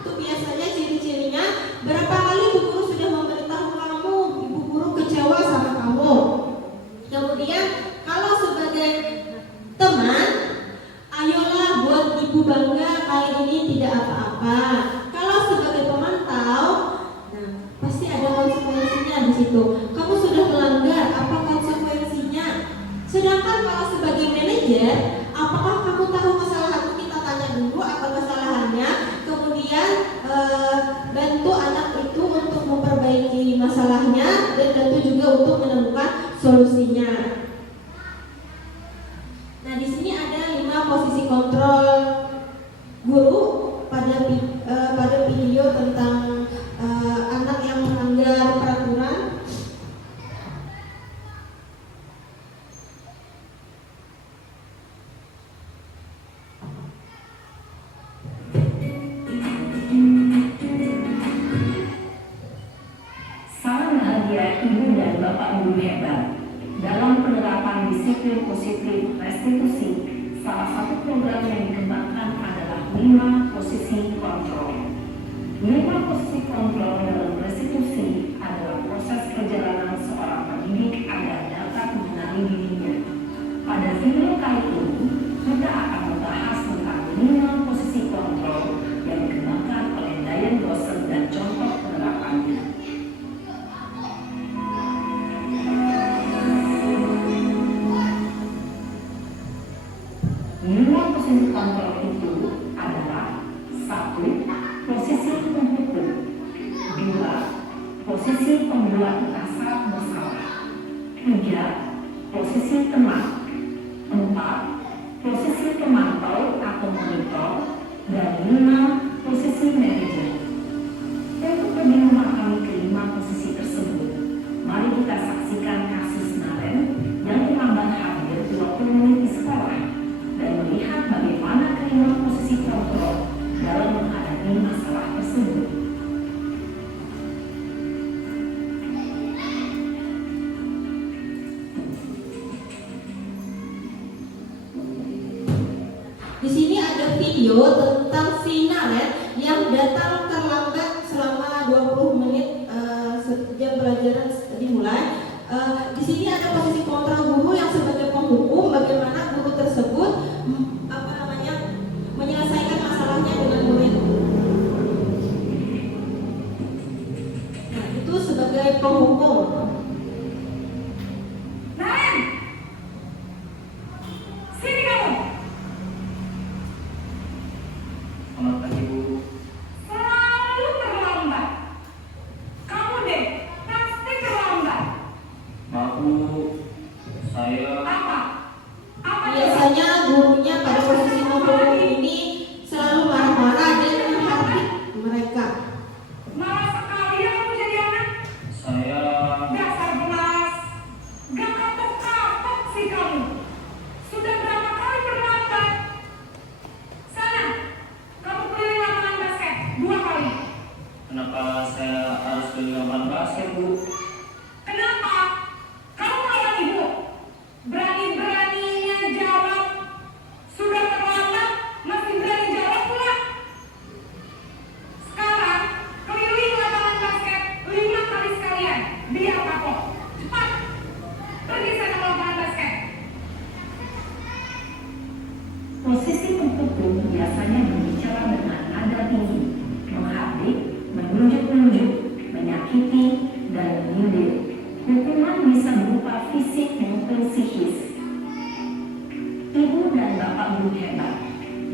itu biasanya ciri-cirinya berapa kali ibu guru sudah memberitahu kamu, ibu guru kecewa sama kamu. Kemudian kalau sebagai teman, ayolah buat ibu bangga, kali ini tidak apa-apa. Kalau sebagai pemantau, nah pasti ada konsekuensinya di situ. Kamu sudah melanggar, apa konsekuensinya? Sedangkan kalau sebagai manajer, apakah kamu tahu kesalahanmu? Kita tanya dulu apa kesalahannya, kemudian bantu anak itu untuk memperbaiki masalahnya dan bantu juga untuk menemukan solusinya. Nah, di sini ada 5 posisi kontrol guru pada video tentang anak yang melanggar peraturan. Salam bahagia ibu dan bapak guru hebat. Dalam penerapan disiplin positif restitusi, salah satu program yang dikembangkan adalah 5 posisi kontrol. 5 posisi kontrol dalam restitusi adalah proses perjalanan seorang pendidik agar dapat mengenali dirinya. Pada video kali ini, kita akan membahas tentang 5 posisi kontrol yang dikembangkan oleh Diane Gosser dan contoh penerapannya. Lima posisi kontrol itu adalah 1. Posisi penghukum. 2. Posisi pembuat rasa bersalah. 3. Posisi teman. 4. Posisi pemantau atau monitor. Dan 5. Posisi manajer. Untuk lebih memahami kelima posisi tersebut, mari kita saksikan kasus Naren yang terlambat hadir 20 menit di sekolah dan melihat bagaimana kelima posisi kontrol dalam menghadapi masalah tersebut. Di sini ada video tentang si Naren yang datang terlambat selama 20 menit sejak pelajaran dimulai. Di sini ada posisi kontrol guru yang sebagai penghukum, bagaimana guru tersebut menyelesaikan masalahnya dengan murid. Nah, itu sebagai penghukum. Ibu. Kenapa? Kamu melawan Ibu? Berani-beraninya jawab. Sudah terlambat, masih berani jawab pula. Sekarang, keliling lapangan basket 5 kali sekalian. Biar kapok. Cepat. Pergi sana ke lapangan basket. Posisi pemukul biasanya berbicara dengan nada tinggi, menghardik, menunjuk-nunjuk, menyakiti, dan menyindir. Hukuman bisa berupa fisik maupun psikis. Ibu dan bapak guru hebat.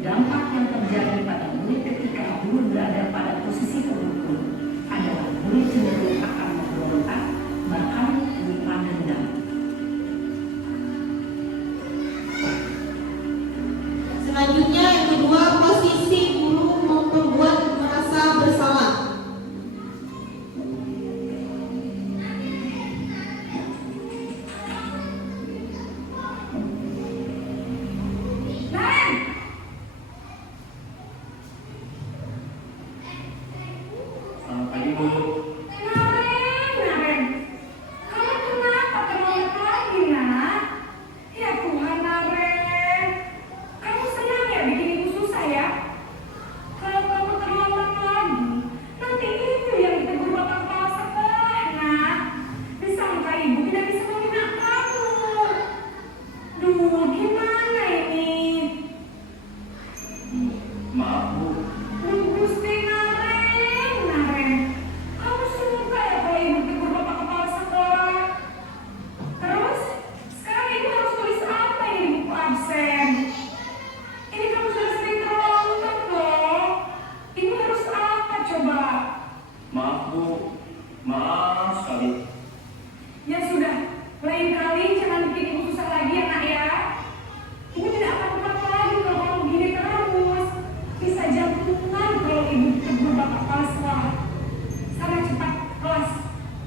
Dampak yang terjadi pada murid ketika guru berada pada posisi pemukul adalah murid cenderung akan memberontak, bahkan menyimpan dendam. Selanjutnya yang kedua, posisi guru membuat merasa bersalah. Naren! Selamat pagi, Bu. Naren! Kamu kenapa terlambat lagi, nak? Ya Tuhan, Naren. Kamu senang ya bikin ibu susah ya? Kalau kamu terlambat lagi, nanti itu yang ditegur bapak kepala sekolah, nak. Disangka ibu tidak bisa membina kamu. Duh, gimana ini? Maaf, Bu. Duh, Gusti Naren. Kamu suka ya kalau ibu tegur bapak kepala sekolah? Terus, sekarang ibu harus tulis apa ini di buku absen? Ini kamu sudah sering terlambat loh. Ibu harus apa coba? Maaf, Bu. Maaf sekali. Ya sudah, lain kali jangan bikin ibu susah lagi ya nak ya. Ibu tidak akan kuat lagi kalau kamu begini terus. Bisa jantungan kalau ibu tegur bapak kepala sekolah. Sana cepat kelas.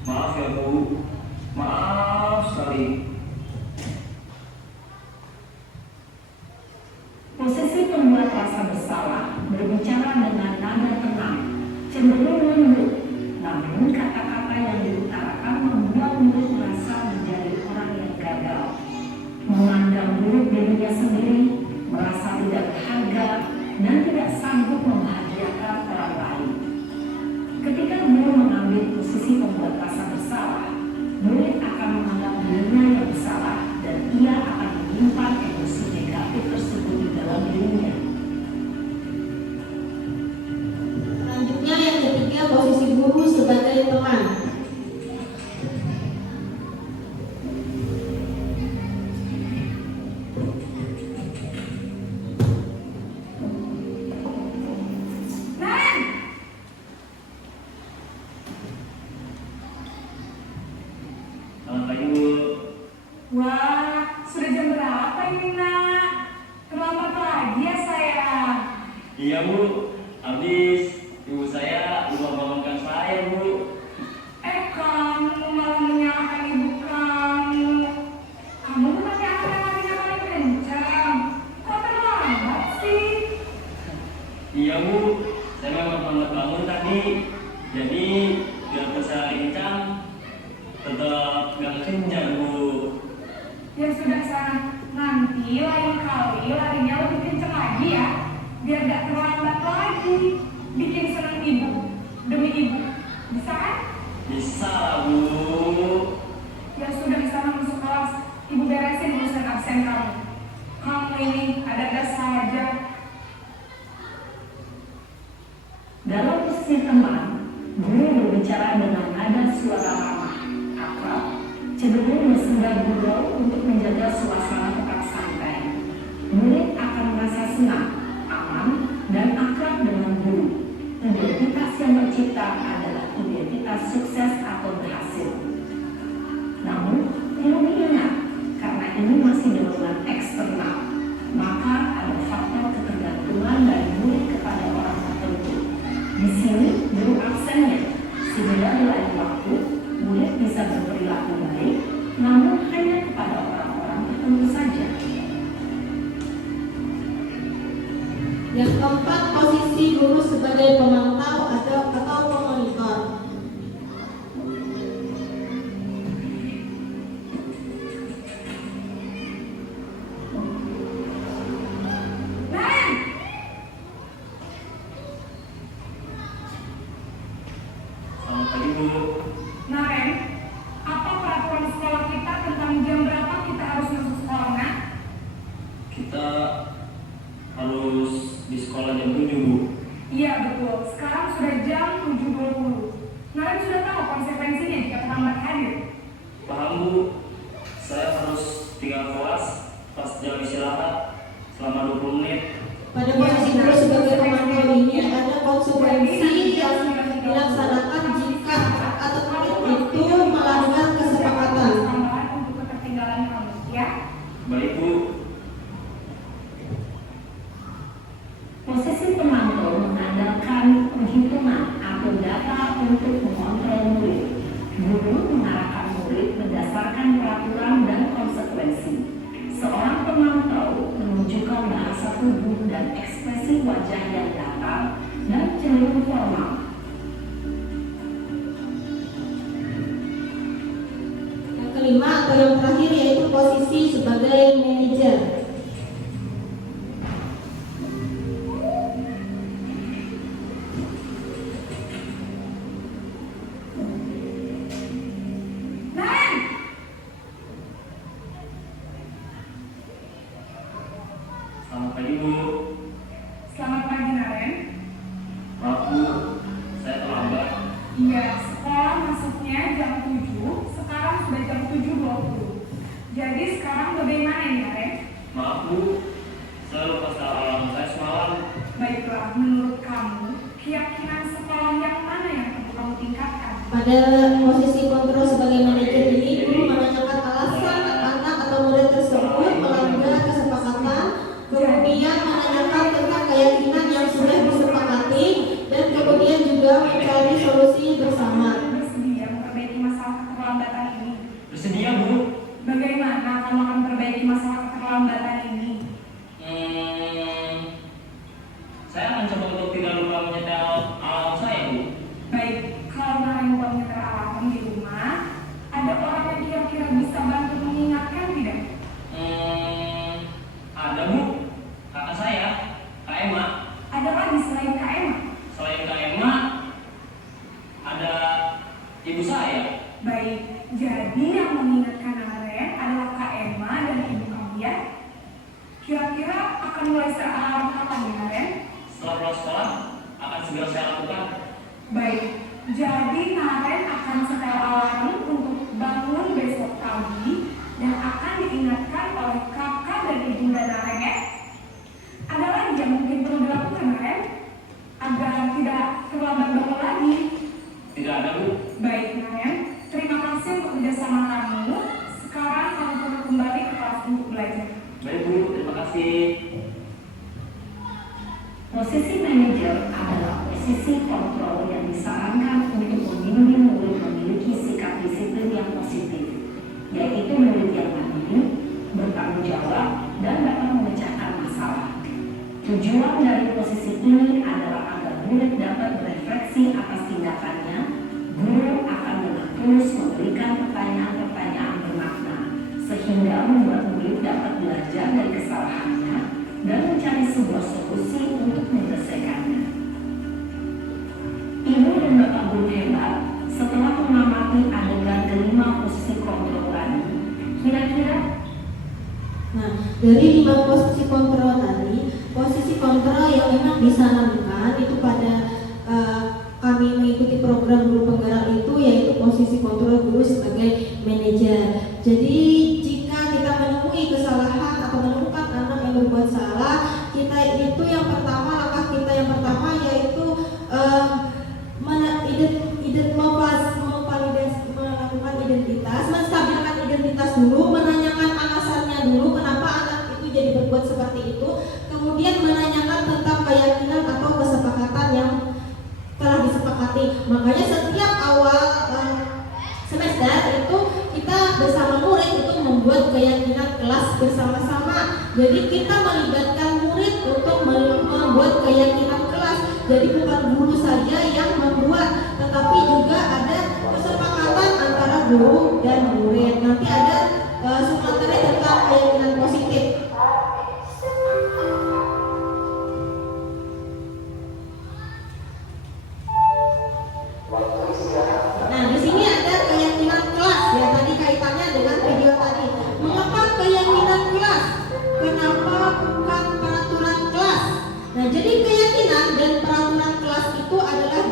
Maaf ya, Bu. Maaf sekali. Posisi pembuat rasa bersalah berbicara dengan nada tenang, cenderung lembut, namun kata-kata yang diutarakan membuat murid merasa menjadi orang yang gagal, memandang buruk dirinya sendiri, merasa tidak berharga, dan tidak sanggup membahagiakan orang lain. Ketika guru mengambil posisi pembuat rasa bersalah, murid akan menganggap dirinya yang bersalah dan ia akan menyimpan emosi negatif tersebut di dalam dirinya. Selanjutnya yang ketiga, posisi guru sebagai teman. Naren! Selamat pagi, Bu. Wah, sudah jam berapa ini nak? Terlambat lagi ya sayang. Iya, Bu. Habis ibu saya lupa bangunkan saya, Bu. Kamu malah menyalahkan ibu kamu. Kamu bukannya anak hatinya paling kencang. Kok terlambat sih? Iya, Bu. Saya memang terlambat bangun tadi. Jadi, biarpun saya lagi kencang, tetap gak kencang, Bu. Ya sudah sana. Nanti lain kali larinya lebih kencang lagi ya. Biar gak terlambat lagi. Bikin senang ibu. Demi ibu. Bisa kan? Bisa lah, Bu. Ya sudah sana masuk kelas. Ibu beresin urusan absen kamu. Kamu ini ada-ada saja. Dalam posisi teman, guru berbicara dengan nada suara ramah, akrab, cenderung bersenda gurau untuk menjaga suasana tetap santai. Murid akan merasa senang, aman, dan akrab dengan guru. Identitas yang tercipta adalah identitas sukses atau berhasil. Namun, perlu diingat, karena ini masih dorongan eksternal, maka ada faktor ketergantungan dari murid kepada orang tertentu. Di sini, guru absennya, sehingga di lain waktu, murid bisa berperilaku baik, namun hanya kepada orang-orang tertentu saja. Yang keempat, posisi guru sebagai pemantau atau pemonitor. Bu. Nah, Ren, apa peraturan sekolah kita tentang jam berapa kita harus masuk sekolah, Nak? Kita harus di sekolah jam 7, Bu. Iya, betul. Sekarang sudah jam 7.20. Naren sudah tahu konsekuensinya jika terlambat hadir. Paham, Bu. Saya harus tinggal kelas pas jam istirahat selama 20 menit. Pada posisi guru sebagai pemantau ini ada konsekuensi yang dilaksanakan jika atau murid itu melanggar kesepakatan. Tambahan untuk ketertinggalan kamu, ya. Baik, Bu. Posisi pemantau mengandalkan perhitungan atau data untuk mengontrol murid. Guru mengarahkan murid berdasarkan peraturan dan konsekuensi. Seorang pemantau menunjukkan bahasa tubuh dan ekspresi wajah yang datar dan cenderung formal. Yang kelima atau yang terakhir yaitu posisi sebagai manajer. Naren! Selamat pagi, Bu. Selamat pagi, Naren. Maaf, Bu. Saya terlambat. Iya, sekolah masuknya jam 7, sekarang sudah jam 7.20. Jadi sekarang bagaimana nih, Naren? Maaf, Bu. Saya lupa start alarm saya semalam. Baiklah, menurut kamu, keyakinan sekolah yang mana yang perlu kamu tingkatkan? Pada posisi kontrol sebagai manajer ini, guru menanyakan alasan anak atau murid tersebut melanggar kesepakatan, kemudian menanyakan tentang keyakinan yang sudah disepakati, dan kemudian juga mencari solusi bersama. Bersedia memperbaiki masalah keterlambatan ini? Bersedia, Bu. Bagaimana kamu akan memperbaiki masalah keterlambatan ini? Saya akan coba untuk tidak lupa menyetel alarm saya, Bu. Baik, kalau Naren lupa menyetel alarm di rumah, ada orang yang kira-kira bisa bantu mengingatkan tidak? Ada, Bu. Kakak saya, Kak Emma. Ada lagi selain Kak Emma? Selain Kak Emma, ada ibu saya. Baik, jadi yang mengingatkan Naren adalah Kak Emma dan ibu kamu, ya? Kira-kira akan mulai alarm kapan ya, Naren? Setelah pulang sekolah, akan segera saya lakukan. Baik, jadi Naren akan setel alarm untuk bangun besok pagi dan akan diingatkan oleh kakak dan ibunda Naren, ya? Ada lagi yang mungkin perlu dilakukan, Naren? Agar tidak terlambat bangun lagi. Tidak ada, Bu. Baik, Naren. Terima kasih untuk kerjasama kamu. Sekarang kamu perlu kembali ke kelas untuk belajar. Baik, Bu. Terima kasih. Posisi manajer adalah posisi kontrol yang disarankan untuk membimbing murid memiliki sikap disiplin yang positif, yaitu murid yang mandiri, bertanggung jawab, dan dapat memecahkan masalah. Tujuan dari posisi ini adalah agar murid dapat berefleksi atas tindakannya. Guru akan dengan tulus memberikan pertanyaan-pertanyaan bermakna, sehingga membuat murid dapat belajar dari kesalahannya dan mencari sebuah solusi untuk menyelesaikannya. Ibu dan Bapak guru hebat, setelah mengamati adegan kelima posisi kontrol tadi, kira-kira Nah, dari 5 posisi kontrol tadi, posisi kontrol yang memang disarankan itu pada kami mengikuti program guru penggerak itu yaitu posisi kontrol guru sebagai manajer. Jadi jika kita menemui kesalahan atau menemukan anak yang berbuat salah, kita itu yang pertama, langkah kita yang pertama yaitu melakukan identitas, menstabilkan identitas dulu, menanyakan alasannya dulu kenapa anak itu jadi berbuat seperti itu, kemudian menanyakan tentang keyakinan atau kesepakatan yang telah disepakati. Makanya setiap awal semester itu kita bersama murid itu membuat keyakinan kelas bersama-sama. Jadi kita melibatkan murid untuk membuat keyakinan kelas. Jadi bukan guru saja yang membuat, tetapi juga ada kesepakatan antara guru dan murid. Nanti ada submateri tentang keyakinan positif.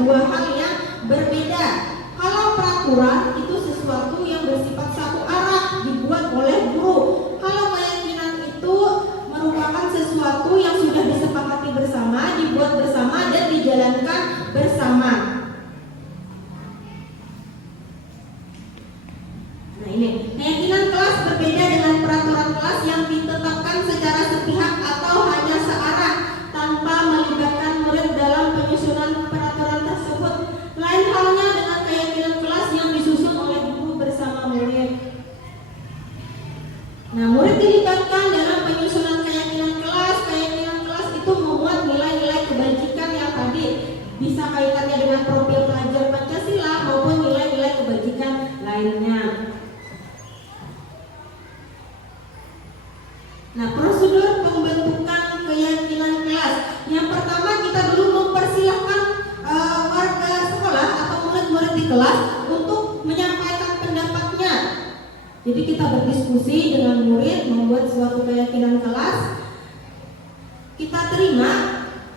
dua hal yang berbeda. Kalau peraturan itu sesuatu yang bersifat satu arah dibuat oleh guru. Kalau keyakinan itu merupakan sesuatu yang sudah disepakati bersama, dibuat bersama dan dijalankan bersama. Nah ini, keyakinan kelas berbeda dengan peraturan kelas yang ditetapkan secara sepihak atau hanya searah tanpa melibatkan murid dalam penyusunan peraturan tersebut. Lain halnya dengan keyakinan kelas yang disusun oleh guru bersama murid. Nah, murid dilibatkan dalam penyusunan keyakinan kelas. Keyakinan kelas itu memuat nilai-nilai kebajikan yang tadi bisa kaitannya dengan profil pelajar Pancasila maupun nilai-nilai kebajikan lainnya. Nah, prosedur pembentukan keyakinan kelas. Yang pertama, kita dulu mempersilahkan warga sekolah atau murid-murid di kelas untuk menyampaikan pendapatnya. Jadi kita berdiskusi dengan murid, membuat suatu keyakinan kelas. Kita terima,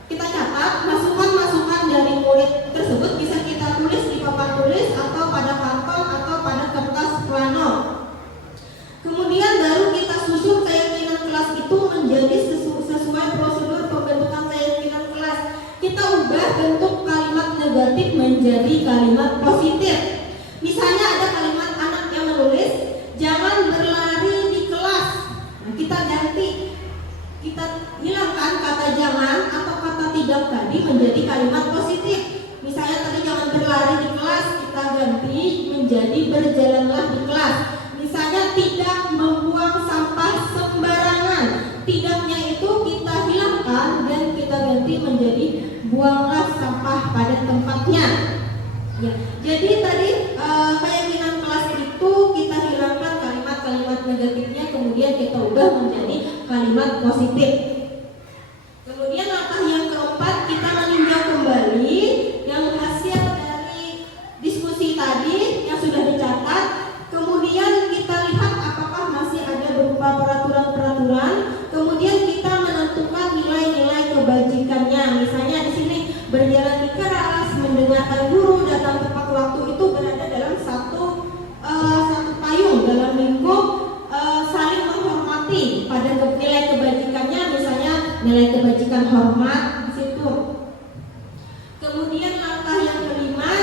kita catat masukan-masukan dari murid tersebut, bisa kita tulis di papan tulis atau pada kantong atau pada kertas plano. Kemudian baru kita susun keyakinan kelas itu menjadi sesuai prosedur pembentukan keyakinan kelas. Kita ubah bentuk kalimat negatif menjadi kalimat positif. Misalnya ada kalimat anak yang menulis, jangan berlari di kelas. Nah, kita ganti, kita hilangkan kata jangan atau kata tidak tadi menjadi kalimat positif. Misalnya tadi jangan berlari di kelas, kita ganti menjadi berjalanlah di kelas. Misalnya tidak membuang sampah sembarangan. Tidaknya itu kita hilangkan dan kita ganti menjadi buanglah sampah pada tempatnya. Ya, jadi tadi keyakinan kelas itu kita hilangkan kalimat-kalimat negatifnya, kemudian kita ubah menjadi kalimat positif. Kemudian langkah yang keempat, kita meninjau kembali yang hasil dari diskusi tadi yang sudah dicatat. Kemudian kita lihat apakah masih ada berupa peraturan-peraturan. Kemudian kita menentukan nilai-nilai kebajikannya. Misalnya di sini berjalan di kelas, mendengarkan guru, datang tepat waktu, itu berada dalam satu payung dalam lingkup saling menghormati. Pada nilai kebajikannya, misalnya nilai kebajikan hormat di situ. Kemudian langkah yang kelima,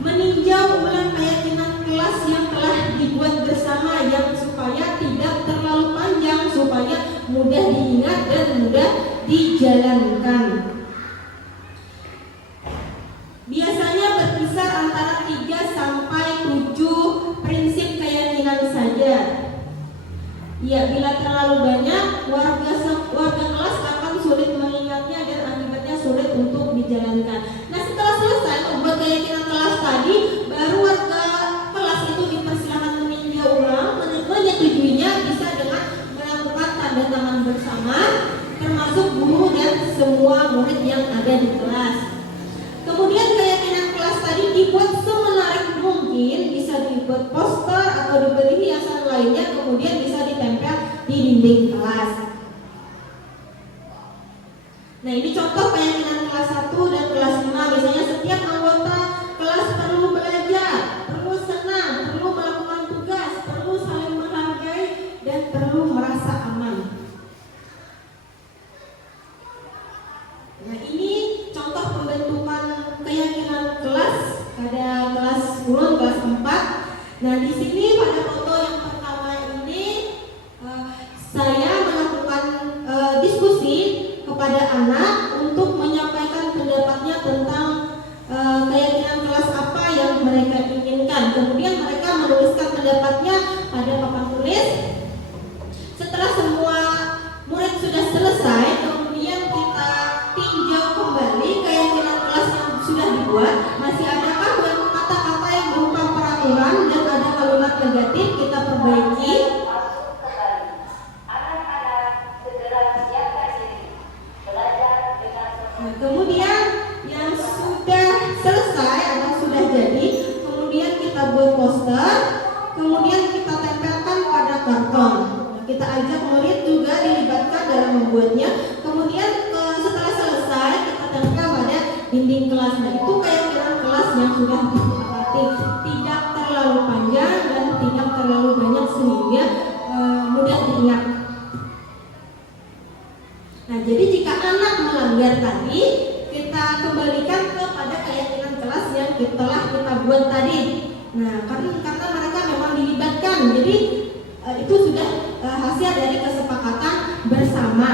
meninjau ulang keyakinan kelas yang telah dibuat bersama, yang supaya tidak terlalu panjang, supaya mudah diingat dan mudah dijalankan. Biasanya berkisar antara 3 sampai 7 prinsip keyakinan saja. Ya, bila terlalu banyak, warga kelas akan sulit mengingatnya dan akibatnya sulit untuk dijalankan. Nah, setelah selesai membuat keyakinan kelas tadi, baru warga kelas itu dipersilakan meninjau ulang, menyetujuinya bisa dengan melakukan tanda tangan bersama, termasuk guru dan semua murid yang ada di kelas. Kemudian keyakinan kelas tadi dibuat semenarik mungkin, bisa dibuat poster atau diberi hiasan lainnya, kemudian bisa ditempel di dinding kelas. Nah, ini contoh keyakinan kelas 1 dan kelas 5. Biasanya setiap anggota kelas perlu belajar, perlu senang, perlu melakukan tugas, perlu saling menghargai, dan perlu merasa aman. Nah, ini contoh pembentukan keyakinan kelas pada kelas 10, kelas 4. Nah, di sini pada foto yang pertama ini saya melakukan diskusi kepada anak untuk menyampaikan pendapatnya tentang keyakinan kelas apa yang mereka inginkan. Kemudian mereka menuliskan pendapatnya pada papan tulis. Setelah semua murid sudah selesai, kemudian kita tinjau kembali keyakinan kelas yang sudah dibuat. Masih adakah kata-kata yang berupa peraturan dan ada kalimat negatif, kita perbaiki. Nah, kemudian yang sudah selesai atau sudah jadi, kemudian kita buat poster, kemudian kita tempelkan pada karton. Nah, kita ajak murid juga dilibatkan dalam membuatnya. Kemudian setelah selesai kita tempel pada dinding kelas. Nah, itu keyakinan kelas yang sudah disepakati, tidak terlalu panjang dan tidak terlalu banyak sehingga mudah diingat. Nah, jadi jika anak melanggar tadi, kita kembalikan kepada keyakinan kelas yang telah kita buat tadi. Nah, karena mereka memang dilibatkan, jadi itu sudah hasil dari kesepakatan bersama.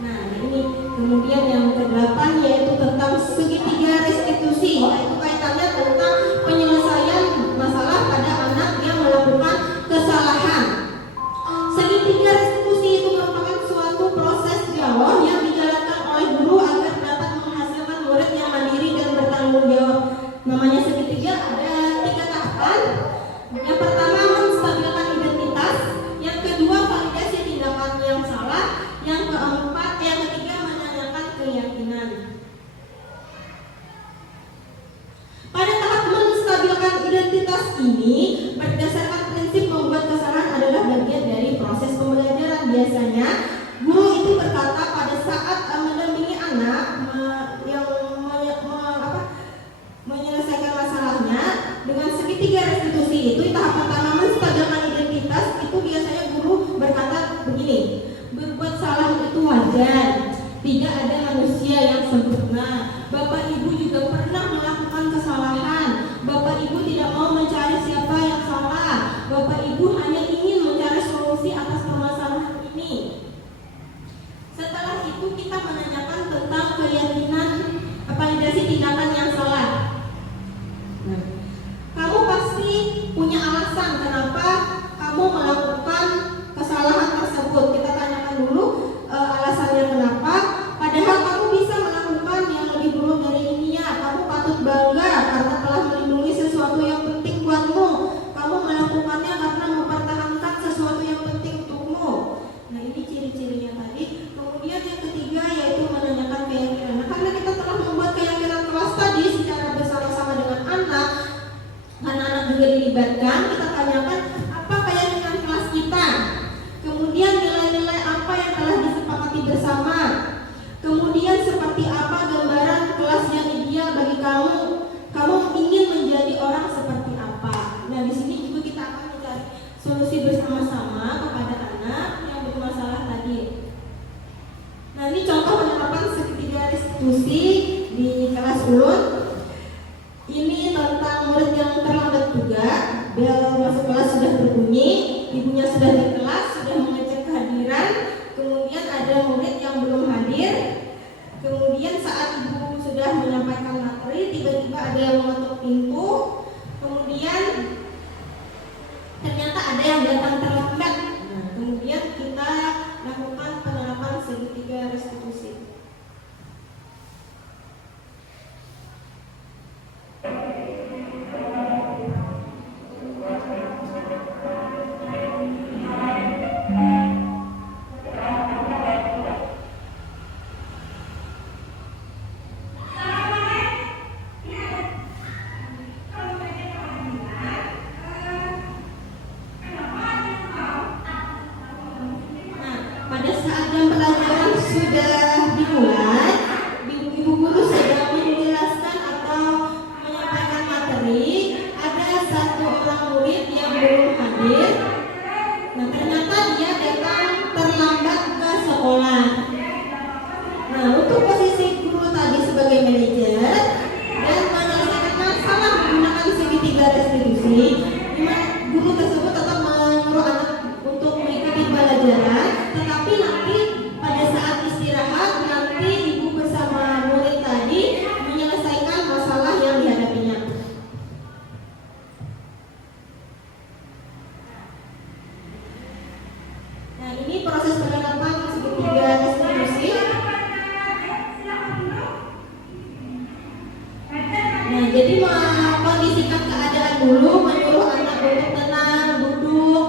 Nah, ini kemudian yang ke-8 yaitu tentang segitiga restitusi, yaitu kaitannya tentang penyelesaian masalah pada anak yang melakukan kesalahan. Segitiga restitusi itu merupakan suatu proses dialog yang dijalankan oleh guru agar dapat menghasilkan murid yang mandiri dan bertanggung jawab. Namanya segitiga ada 3 tahapan. Yang pertama menstabilkan identitas, yang kedua validasi tindakan yang salah, yang ketiga menanyakan keyakinan. Pada tahap menstabilkan identitas ini, berdasarkan prinsip membuat kesalahan adalah bagian dari proses pembelajaran. Biasanya guru itu berkata pada saat mendampingi anak yang menyelesaikan masalahnya dengan segitiga restitusi itu. Tahap pertama menstabilkan identitas itu biasanya guru berkata begini: berbuat salah itu wajar, tidak ada manusia yang sempurna. Bapak Ibu juga pernah melakukan kesalahan. Bapak Ibu tidak mau mencari siapa yang salah. Bapak Ibu hanya ingin mencari solusi atas permasalahan ini. Setelah itu kita menanyakan tentang keyakinan validasi tindakan yang salah. Nah, kamu pasti punya alasan kenapa kamu melakukan kesalahan tersebut. Kita tanyakan dulu alasannya kenapa. Padahal kamu bisa melakukan yang lebih buruk dari ini ya. Kamu patut bangga karena telah melindungi sesuatu yang penting buatmu. Kamu melakukannya karena mempertahankan sesuatu yang penting untukmu. Nah, ini ciri-cirinya tadi. Kemudian yang ketiga yaitu menanyakan keyakinan. Nah, karena kita telah membuat keyakinan kelas tadi secara bersama-sama dengan anak, karena anak juga dilibatkan, kita tanyakan apa keyakinan kelas kita. Kemudian nilai-nilai apa yang telah disepakati bersama. Kemudian seperti apa gambaran kelas yang ideal bagi kamu. Kamu ingin menjadi orang seperti apa. Nah, di sini juga kita akan mencari solusi bersama-sama kepada anak yang bermasalah tadi. Nah, ini contoh penerapan segitiga restitusi di kelas ulun. Ini tentang murid yang terlambat juga. Bel masuk kelas sudah berbunyi, ibunya sudah di kelas, sudah mengecek kehadiran. Kemudian ada murid yang belum hadir. Kemudian saat ibu sudah menyampaikan materi, tiba-tiba ada yang mengetuk pintu. Kemudian ternyata ada yang datang terlambat. Nah, kemudian kita lakukan penerapan segitiga restitusi. Pada saat jam pelajaran sudah dimulai, ibu guru sedang menjelaskan atau menyampaikan materi. Ada satu orang murid yang belum hadir. Nah, ternyata dia datang terlambat ke sekolah. Nah, untuk posisi guru tadi sebagai manajer dan menyelesaikan masalah menggunakan segitiga restitusi, guru tersebut tetap menyuruh anak untuk mengikuti pelajaran. Tetapi nanti pada saat istirahat, nanti ibu bersama murid tadi menyelesaikan masalah yang dihadapinya. Nah, ini proses penerapan segitiga restitusi. Nah, jadi mengkondisikan keadaan dulu, menyuruh anak untuk tenang, duduk.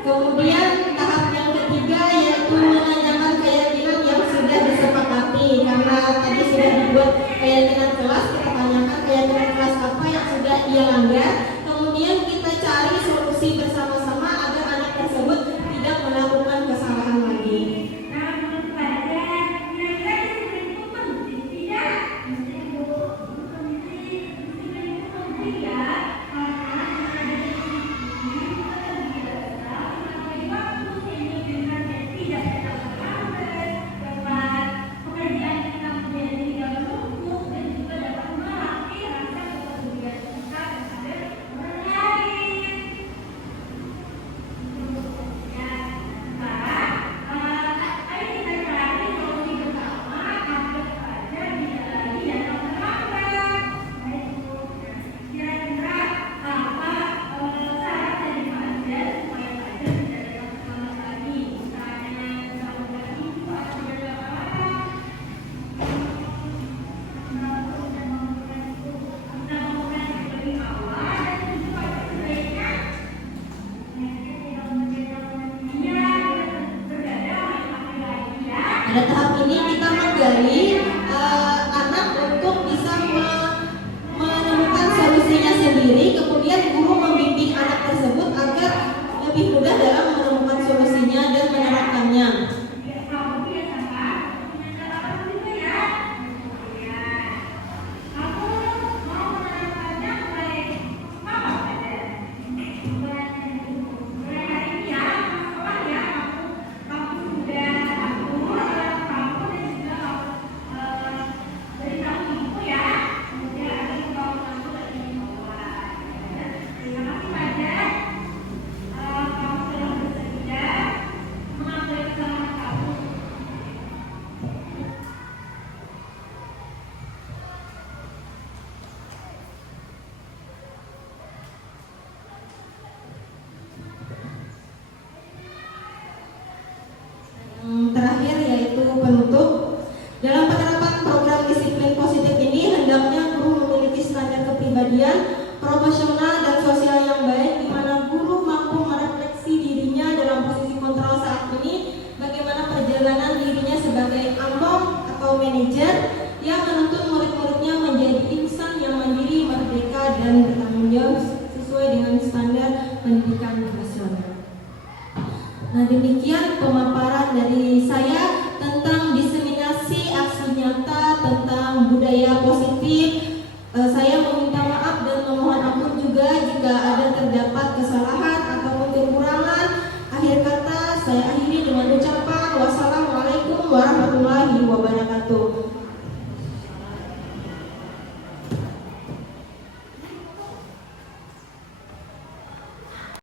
Kemudian tahap yang ketiga yaitu menanyakan keyakinan yang sudah disepakati. Karena tadi sudah dibuat keyakinan kelas, kita tanyakan keyakinan kelas apa yang sudah ia langgar. Kemudian kita cari solusi bersama-sama agar anak tersebut tidak melakukan kesalahan lagi. Pada tahap ini kita menggali anak untuk bisa menemukan solusinya sendiri. Kemudian guru membimbing anak tersebut agar lebih mudah dalam menemukan solusinya dan menerapkannya. Terakhir yaitu penutup. Dalam penerapan program disiplin positif ini hendaknya guru memiliki standar kepribadian, profesional dan sosial yang baik, di mana guru mampu merefleksi dirinya dalam posisi kontrol saat ini, bagaimana perjalanan dirinya sebagai among atau manajer yang menuntut murid-muridnya menjadi insan yang mandiri, merdeka dan bertanggung jawab sesuai dengan standar pendidikan nasional. Nah, demikian pemaparan dari saya tentang diseminasi aksi nyata tentang budaya positif. Saya